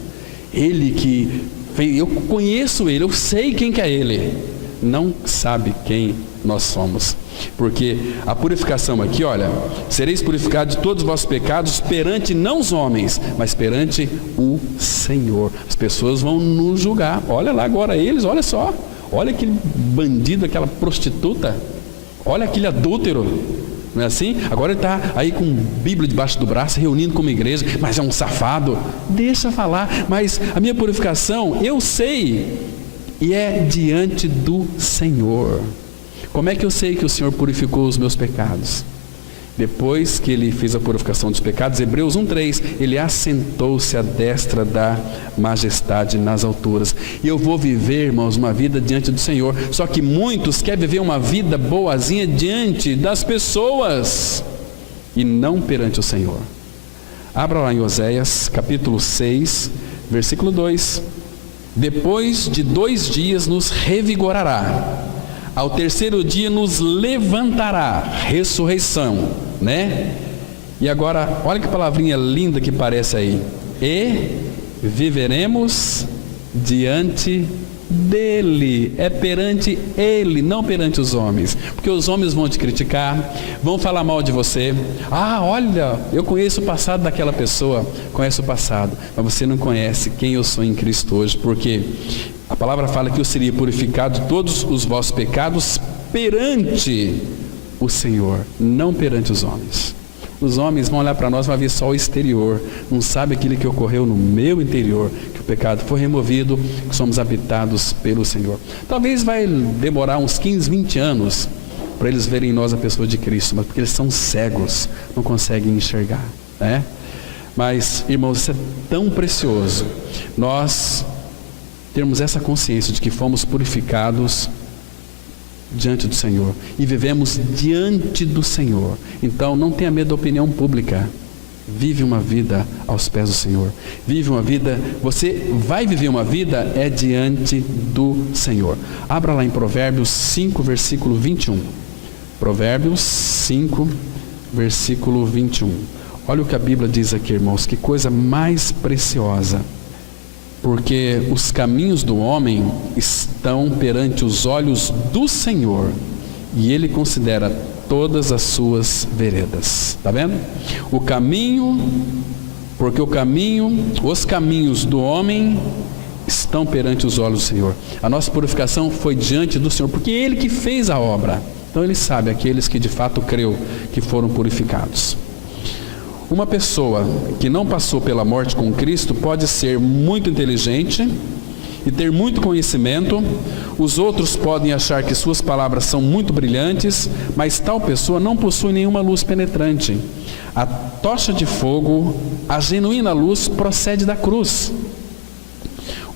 Ele que fez, eu conheço ele, eu sei quem que é ele. Não sabe quem nós somos. Porque a purificação aqui, olha, sereis purificados de todos os vossos pecados perante não os homens, mas perante o Senhor. As pessoas vão nos julgar. Olha lá agora eles, olha só. Olha aquele bandido, aquela prostituta. Olha aquele adúltero. Não é assim? Agora ele está aí com Bíblia debaixo do braço, reunindo como igreja, mas é um safado. Deixa falar. Mas a minha purificação, eu sei, e é diante do Senhor. Como é que eu sei que o Senhor purificou os meus pecados? Depois que ele fez a purificação dos pecados, Hebreus 1:3, ele assentou-se à destra da majestade nas alturas. E eu vou viver, irmãos, uma vida diante do Senhor. Só que muitos querem viver uma vida boazinha diante das pessoas e não perante o Senhor. Abra lá em Oséias, capítulo 6, versículo 2. Depois de 2 dias nos revigorará, ao terceiro dia nos levantará, ressurreição, né? E agora, olha que palavrinha linda que parece aí. E viveremos diante dele. É perante ele, não perante os homens. Porque os homens vão te criticar, vão falar mal de você. Olha, eu conheço o passado daquela pessoa. Conheço o passado, mas você não conhece quem eu sou em Cristo hoje. Porque a palavra fala que eu seria purificado de todos os vossos pecados perante o Senhor, não perante os homens. Os homens vão olhar para nós e vão ver só o exterior, não sabe aquilo que ocorreu no meu interior, que o pecado foi removido, que somos habitados pelo Senhor. Talvez vai demorar uns 15, 20 anos para eles verem em nós a pessoa de Cristo, mas porque eles são cegos, não conseguem enxergar, né? Mas, irmãos, isso é tão precioso, nós termos essa consciência de que fomos purificados diante do Senhor e vivemos diante do Senhor. Então não tenha medo da opinião pública. Vive uma vida aos pés do Senhor. Vive uma vida, você vai viver uma vida diante do Senhor. Abra lá em Provérbios 5, versículo 21. Provérbios 5, versículo 21. Olha o que a Bíblia diz aqui, irmãos, que coisa mais preciosa. Porque os caminhos do homem estão perante os olhos do Senhor, e Ele considera todas as suas veredas. Está vendo? Os caminhos do homem estão perante os olhos do Senhor. A nossa purificação foi diante do Senhor, porque Ele que fez a obra. Então Ele sabe aqueles que de fato creu que foram purificados. Uma pessoa que não passou pela morte com Cristo pode ser muito inteligente e ter muito conhecimento. Os outros podem achar que suas palavras são muito brilhantes, mas tal pessoa não possui nenhuma luz penetrante. A tocha de fogo, a genuína luz, procede da cruz.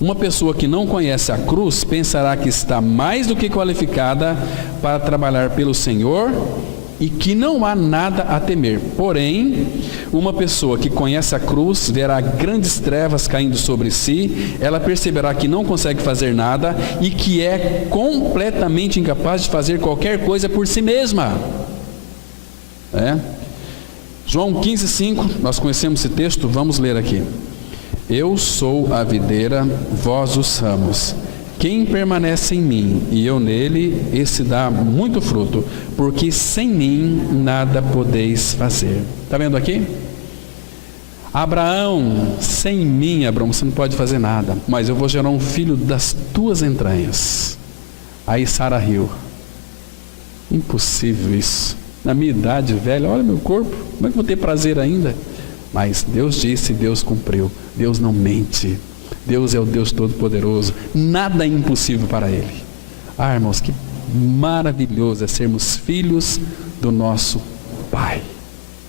Uma pessoa que não conhece a cruz pensará que está mais do que qualificada para trabalhar pelo Senhor e que não há nada a temer. Porém, uma pessoa que conhece a cruz verá grandes trevas caindo sobre si, ela perceberá que não consegue fazer nada e que é completamente incapaz de fazer qualquer coisa por si mesma. João 15:5, nós conhecemos esse texto, vamos ler aqui. Eu sou a videira, vós os ramos. Quem permanece em mim e eu nele, esse dá muito fruto, porque sem mim nada podeis fazer. Está vendo aqui? Abraão, sem mim, Abraão, você não pode fazer nada, mas eu vou gerar um filho das tuas entranhas. Aí Sara riu. Impossível isso. Na minha idade velha, olha meu corpo, como é que eu vou ter prazer ainda? Mas Deus disse, Deus cumpriu. Deus não mente. Deus é o Deus Todo-Poderoso. Nada é impossível para Ele. Ah, irmãos, que maravilhoso é sermos filhos do nosso Pai.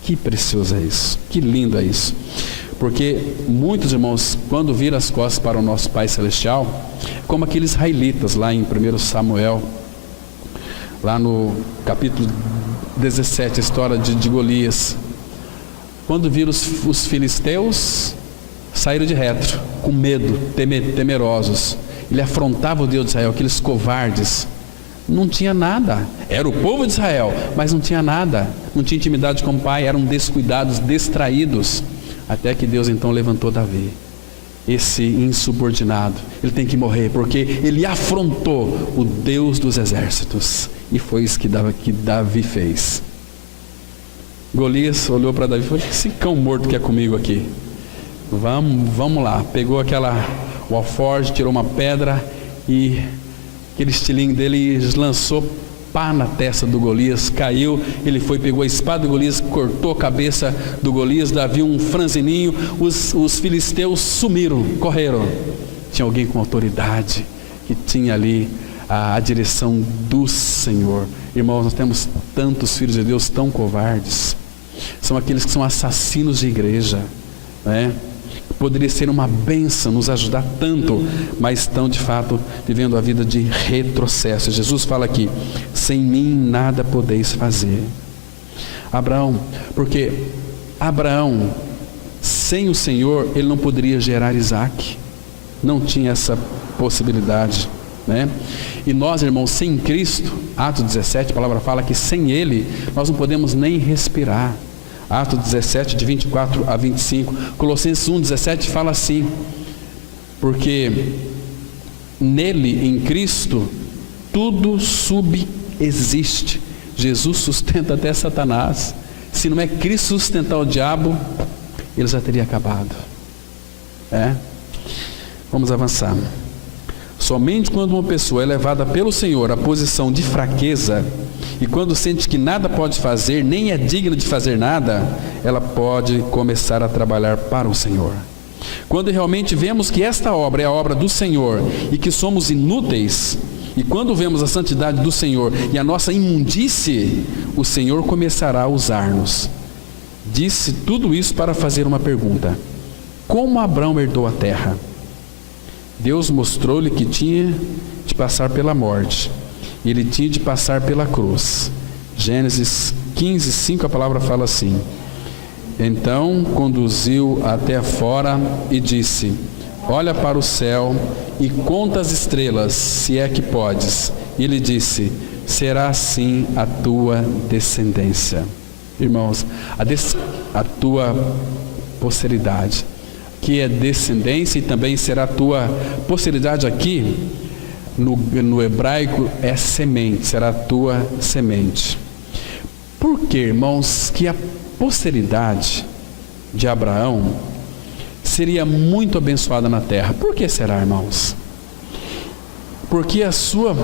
Que precioso é isso. Que lindo é isso. Porque muitos irmãos, quando viram as costas para o nosso Pai Celestial, como aqueles israelitas lá em 1 Samuel, lá no capítulo 17, a história de Golias. Quando viram os filisteus, saíram de retro, com medo, temerosos. Ele afrontava o Deus de Israel, aqueles covardes. Não tinha nada. Era o povo de Israel, mas não tinha nada. Não tinha intimidade com o Pai, eram descuidados, distraídos. Até que Deus então levantou Davi. Esse insubordinado, ele tem que morrer, porque ele afrontou o Deus dos exércitos. E foi isso que Davi fez. Golias olhou para Davi e falou: esse cão morto que é comigo aqui. Vamos lá. Pegou o alforje, tirou uma pedra e aquele estilingue dele lançou pá na testa do Golias, caiu. Ele pegou a espada do Golias, cortou a cabeça do Golias. Davi um franzininho. Os filisteus sumiram, correram. Tinha alguém com autoridade que tinha ali a direção do Senhor. Irmãos, nós temos tantos filhos de Deus tão covardes. São aqueles que são assassinos de igreja, né? Poderia ser uma bênção, nos ajudar tanto, mas estão de fato vivendo a vida de retrocesso. Jesus fala aqui: sem mim nada podeis fazer. Abraão, porque Abraão, sem o Senhor, ele não poderia gerar Isaac. Não tinha essa possibilidade, né? E nós, irmãos, sem Cristo, Atos 17, a palavra fala que sem Ele, nós não podemos nem respirar. Atos 17, de 24 a 25. Colossenses 1, 17 fala assim: porque nele, em Cristo, tudo subexiste. Jesus sustenta até Satanás. Se não é Cristo sustentar o diabo, ele já teria acabado. Vamos avançar. Somente quando uma pessoa é levada pelo Senhor à posição de fraqueza, e quando sente que nada pode fazer, nem é digna de fazer nada, ela pode começar a trabalhar para o Senhor. Quando realmente vemos que esta obra é a obra do Senhor e que somos inúteis, e quando vemos a santidade do Senhor e a nossa imundície, o Senhor começará a usar-nos. Disse tudo isso para fazer uma pergunta: como Abraão herdou a terra? Deus mostrou-lhe que tinha de passar pela morte, e ele tinha de passar pela cruz. Gênesis 15, 5, a palavra fala assim: então conduziu até fora e disse: olha para o céu e conta as estrelas, se é que podes. E ele disse: será assim a tua descendência. Irmãos, a tua posteridade, que é descendência, e também será a tua posteridade aqui, no hebraico é semente, será a tua semente. Por que, irmãos, que a posteridade de Abraão seria muito abençoada na terra? Por que será, irmãos? Porque a sua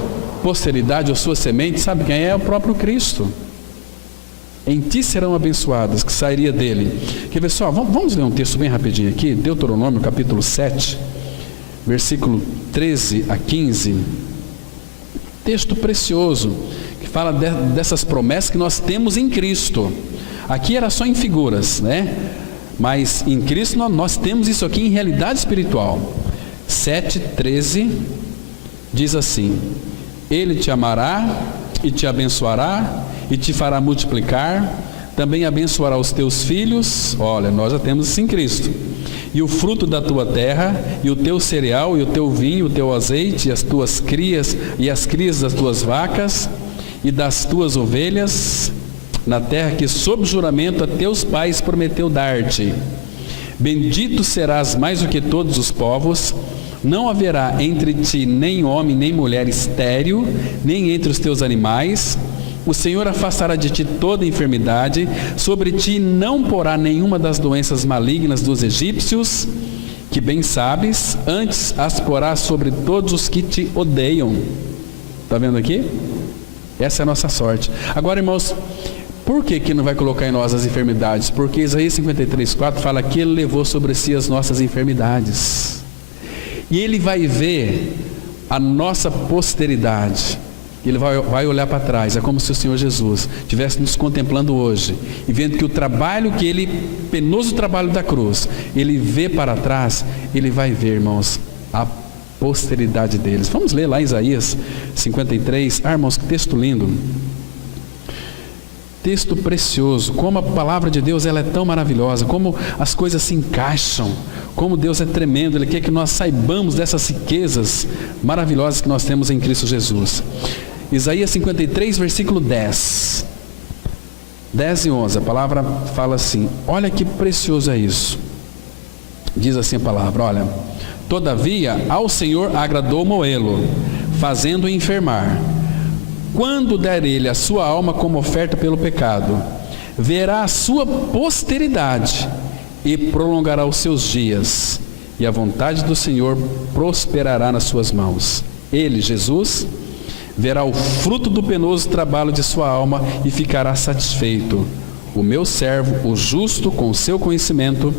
posteridade, a sua semente, sabe quem é? O próprio Cristo. Em ti serão abençoadas, que sairia dele. Quer ver só? Vamos ler um texto bem rapidinho aqui, Deuteronômio capítulo 7, versículo 13 a 15. Texto precioso, que fala dessas promessas que nós temos em Cristo. Aqui era só em figuras, né? Mas em Cristo nós temos isso aqui em realidade espiritual. 7:13 diz assim: ele te amará e te abençoará e te fará multiplicar, também abençoará os teus filhos. Olha, nós já temos isso em Cristo. E o fruto da tua terra, e o teu cereal, e o teu vinho, o teu azeite, e as tuas crias, e as crias das tuas vacas, e das tuas ovelhas, na terra que sob juramento a teus pais prometeu dar-te. Bendito serás mais do que todos os povos, Não haverá entre ti nem homem, nem mulher estéril, nem entre os teus animais. O Senhor afastará de ti toda enfermidade, sobre ti não porá nenhuma das doenças malignas dos egípcios, que bem sabes, antes as porá sobre todos os que te odeiam. Está vendo aqui? Essa é a nossa sorte. Agora, irmãos, por que não vai colocar em nós as enfermidades? Porque Isaías 53:4 fala que Ele levou sobre si as nossas enfermidades. E Ele vai ver a nossa posteridade. Ele vai olhar para trás. É como se o Senhor Jesus estivesse nos contemplando hoje e vendo que o trabalho que Ele, penoso trabalho da cruz, Ele vê para trás. Ele vai ver, irmãos, a posteridade deles. Vamos ler lá em Isaías 53. Irmãos, que texto lindo. Texto precioso. Como a palavra de Deus, ela é tão maravilhosa. Como as coisas se encaixam. Como Deus é tremendo. Ele quer que nós saibamos dessas riquezas maravilhosas que nós temos em Cristo Jesus. Isaías 53, versículo 10 e 11, a palavra fala assim: olha que precioso é isso. Diz assim a palavra: olha, todavia ao Senhor agradou moê-lo, fazendo-o enfermar. Quando der ele a sua alma como oferta pelo pecado, verá a sua posteridade e prolongará os seus dias, e a vontade do Senhor prosperará nas suas mãos. Ele, Jesus, verá o fruto do penoso trabalho de sua alma e ficará satisfeito. O meu servo, o justo, com o seu conhecimento,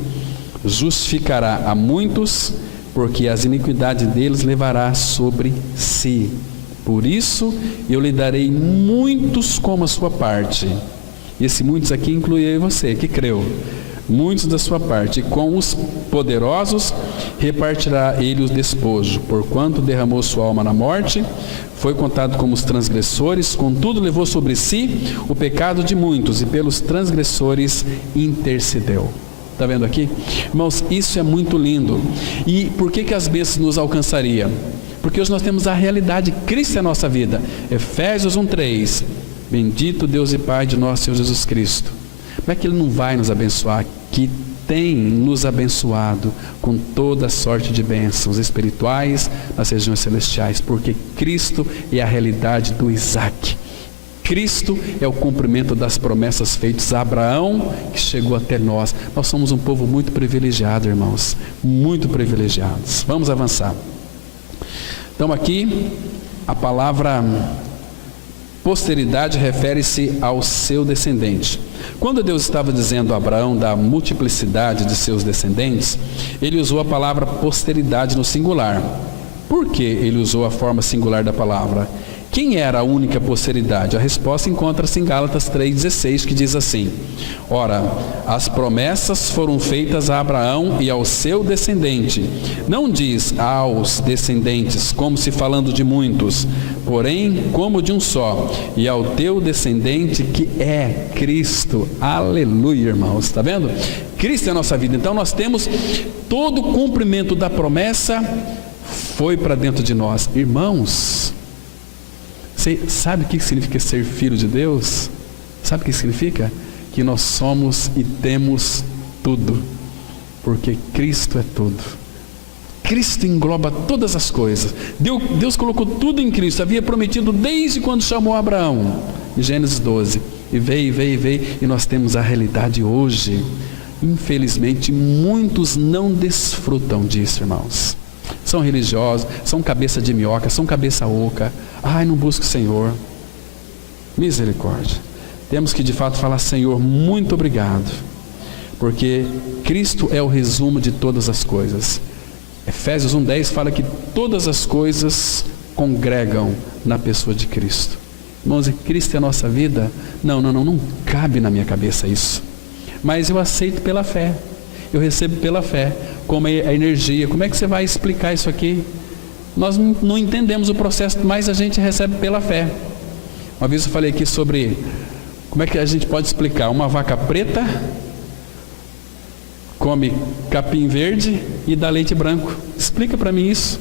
justificará a muitos, porque as iniquidades deles levará sobre si. Por isso eu lhe darei muitos como a sua parte. E esse muitos aqui inclui eu e você, que creu. Muitos da sua parte, e com os poderosos repartirá ele o despojo. Porquanto derramou sua alma na morte, foi contado como os transgressores, contudo levou sobre si o pecado de muitos, e pelos transgressores intercedeu. Está vendo aqui? Irmãos, isso é muito lindo. E por que as bênçãos nos alcançariam? Porque hoje nós temos a realidade, Cristo é a nossa vida. Efésios 1:3. Bendito Deus e Pai de nosso Senhor Jesus Cristo. Como é que Ele não vai nos abençoar? Que tem nos abençoado com toda sorte de bênçãos espirituais nas regiões celestiais, porque Cristo é a realidade do Isaac. Cristo é o cumprimento das promessas feitas a Abraão, que chegou até nós. Nós somos um povo muito privilegiado, irmãos, muito privilegiados. Vamos avançar. Então aqui, a palavra posteridade refere-se ao seu descendente. Quando Deus estava dizendo a Abraão da multiplicidade de seus descendentes, Ele usou a palavra posteridade no singular. Por que Ele usou a forma singular da palavra? Quem era a única posteridade? A resposta encontra-se em Gálatas 3,16, que diz assim: ora, as promessas foram feitas a Abraão e ao seu descendente. Não diz aos descendentes, como se falando de muitos, porém como de um só, e ao teu descendente, que é Cristo. Aleluia, irmãos, está vendo? Cristo é a nossa vida. Então nós temos todo o cumprimento da promessa, foi para dentro de nós. Irmãos, você sabe o que significa ser filho de Deus? Sabe o que significa? Que nós somos e temos tudo, porque Cristo é tudo. Cristo engloba todas as coisas. Deus colocou tudo em Cristo. Havia prometido desde quando chamou Abraão, em Gênesis 12. E veio, e nós temos a realidade hoje. Infelizmente, muitos não desfrutam disso, irmãos. São religiosos, são cabeça de minhoca, são cabeça oca. Ai, não busca o Senhor. Misericórdia. Temos que de fato falar: Senhor, muito obrigado, porque Cristo é o resumo de todas as coisas. Efésios 1:10 fala que todas as coisas congregam na pessoa de Cristo. Irmãos, e Cristo é a nossa vida? Não cabe na minha cabeça isso. Mas eu aceito pela fé. Eu recebo pela fé, como a energia. Como é que você vai explicar isso aqui? Nós não entendemos o processo, mas a gente recebe pela fé. Uma vez eu falei aqui sobre como é que a gente pode explicar. Uma vaca preta come capim verde e dá leite branco. Explica para mim isso.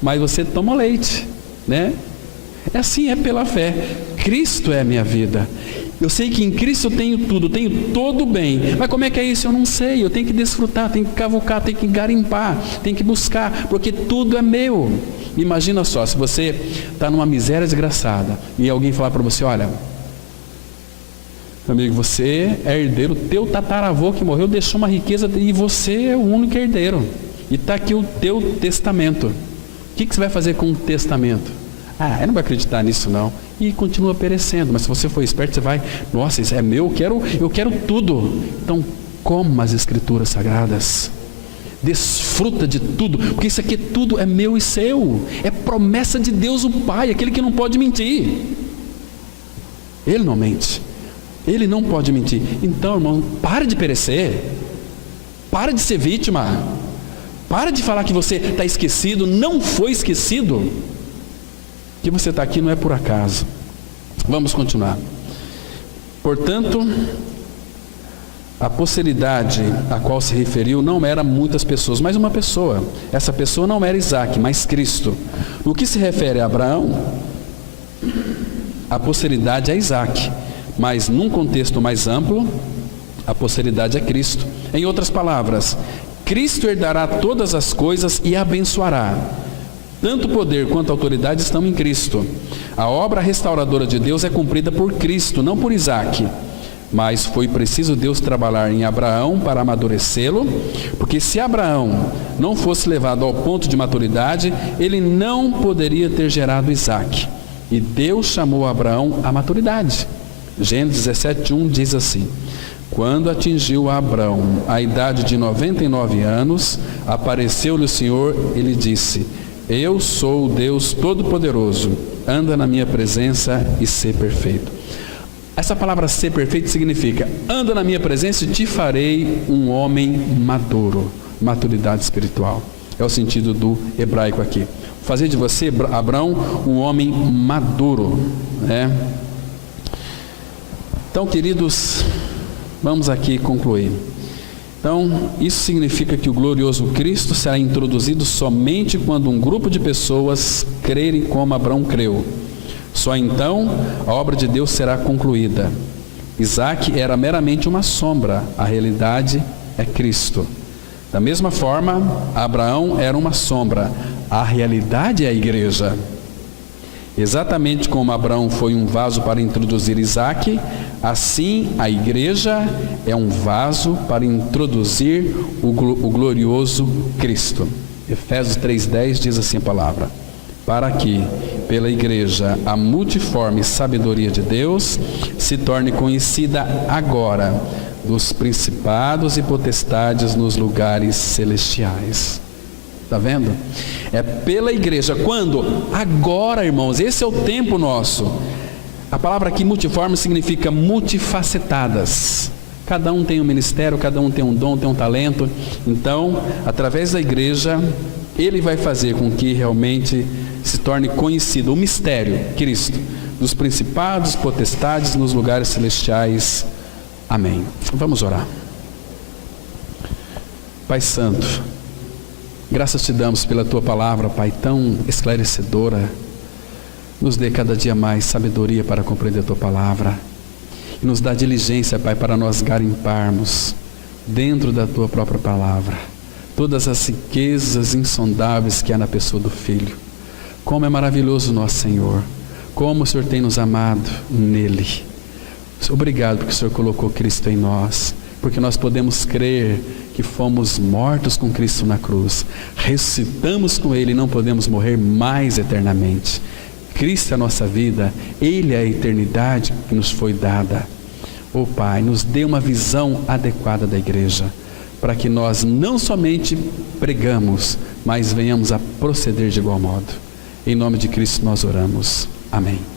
Mas você toma leite, né? É assim, é pela fé. Cristo é a minha vida. Eu sei que em Cristo eu tenho tudo, tenho todo o bem. Mas como é que é isso? Eu não sei. Eu tenho que desfrutar, tenho que cavucar, tenho que garimpar, tenho que buscar, porque tudo é meu. Imagina só, se você está numa miséria desgraçada e alguém falar para você: olha, meu amigo, você é herdeiro, teu tataravô que morreu deixou uma riqueza e você é o único herdeiro. E está aqui o teu testamento. O que você vai fazer com o testamento? Eu não vou acreditar nisso não. E continua perecendo. Mas se você for esperto, você vai: nossa, isso é meu, eu quero tudo. Então, coma as Escrituras Sagradas. Desfruta de tudo, porque isso aqui tudo é meu e seu. É promessa de Deus o Pai, aquele que não pode mentir. Ele não mente. Ele não pode mentir. Então, irmão, para de perecer. Para de ser vítima. Para de falar que você está esquecido. Não foi esquecido. Que você está aqui não é por acaso. Vamos continuar. Portanto, a posteridade a qual se referiu não era muitas pessoas, mas uma pessoa. Essa pessoa não era Isaac, mas Cristo. No que se refere a Abraão, a posteridade é Isaac, mas num contexto mais amplo, a posteridade é Cristo. Em outras palavras, Cristo herdará todas as coisas e abençoará. Tanto o poder quanto a autoridade estão em Cristo. A obra restauradora de Deus é cumprida por Cristo, não por Isaac. Mas foi preciso Deus trabalhar em Abraão para amadurecê-lo, porque se Abraão não fosse levado ao ponto de maturidade, ele não poderia ter gerado Isaac. E Deus chamou Abraão à maturidade. Gênesis 17:1 diz assim: quando atingiu Abraão a idade de 99 anos, apareceu-lhe o Senhor, ele disse: eu sou o Deus Todo-Poderoso, anda na minha presença e sê perfeito. Essa palavra ser perfeito significa: anda na minha presença e te farei um homem maduro. Maturidade espiritual. É o sentido do hebraico aqui. Fazer de você, Abraão, um homem maduro. Né? Então, queridos, vamos aqui concluir. Então, isso significa que o glorioso Cristo será introduzido somente quando um grupo de pessoas crerem como Abraão creu. Só então a obra de Deus será concluída. Isaac era meramente uma sombra, a realidade é Cristo. Da mesma forma, Abraão era uma sombra, a realidade é a igreja. Exatamente como Abraão foi um vaso para introduzir Isaac, assim a igreja é um vaso para introduzir o glorioso Cristo. Efésios 3:10 diz assim a palavra: para que, pela igreja, a multiforme sabedoria de Deus se torne conhecida agora dos principados e potestades nos lugares celestiais. Está vendo? É pela igreja. Quando? Agora, irmãos. Esse é o tempo nosso. A palavra aqui multiforme significa multifacetadas. Cada um tem um ministério, cada um tem um dom, tem um talento. Então, através da igreja, Ele vai fazer com que realmente se torne conhecido o mistério, Cristo, dos principados, potestades nos lugares celestiais. Amém. Vamos orar. Pai Santo, graças te damos pela Tua palavra, Pai, tão esclarecedora. Nos dê cada dia mais sabedoria para compreender a Tua palavra. E nos dá diligência, Pai, para nós garimparmos dentro da Tua própria palavra todas as riquezas insondáveis que há na pessoa do Filho. Como é maravilhoso nosso Senhor. Como o Senhor tem nos amado nele. Obrigado porque o Senhor colocou Cristo em nós. Porque nós podemos crer que fomos mortos com Cristo na cruz, ressuscitamos com Ele e não podemos morrer mais eternamente. Cristo é a nossa vida, Ele é a eternidade que nos foi dada. Ó Pai, nos dê uma visão adequada da igreja, para que nós não somente pregamos, mas venhamos a proceder de igual modo. Em nome de Cristo nós oramos. Amém.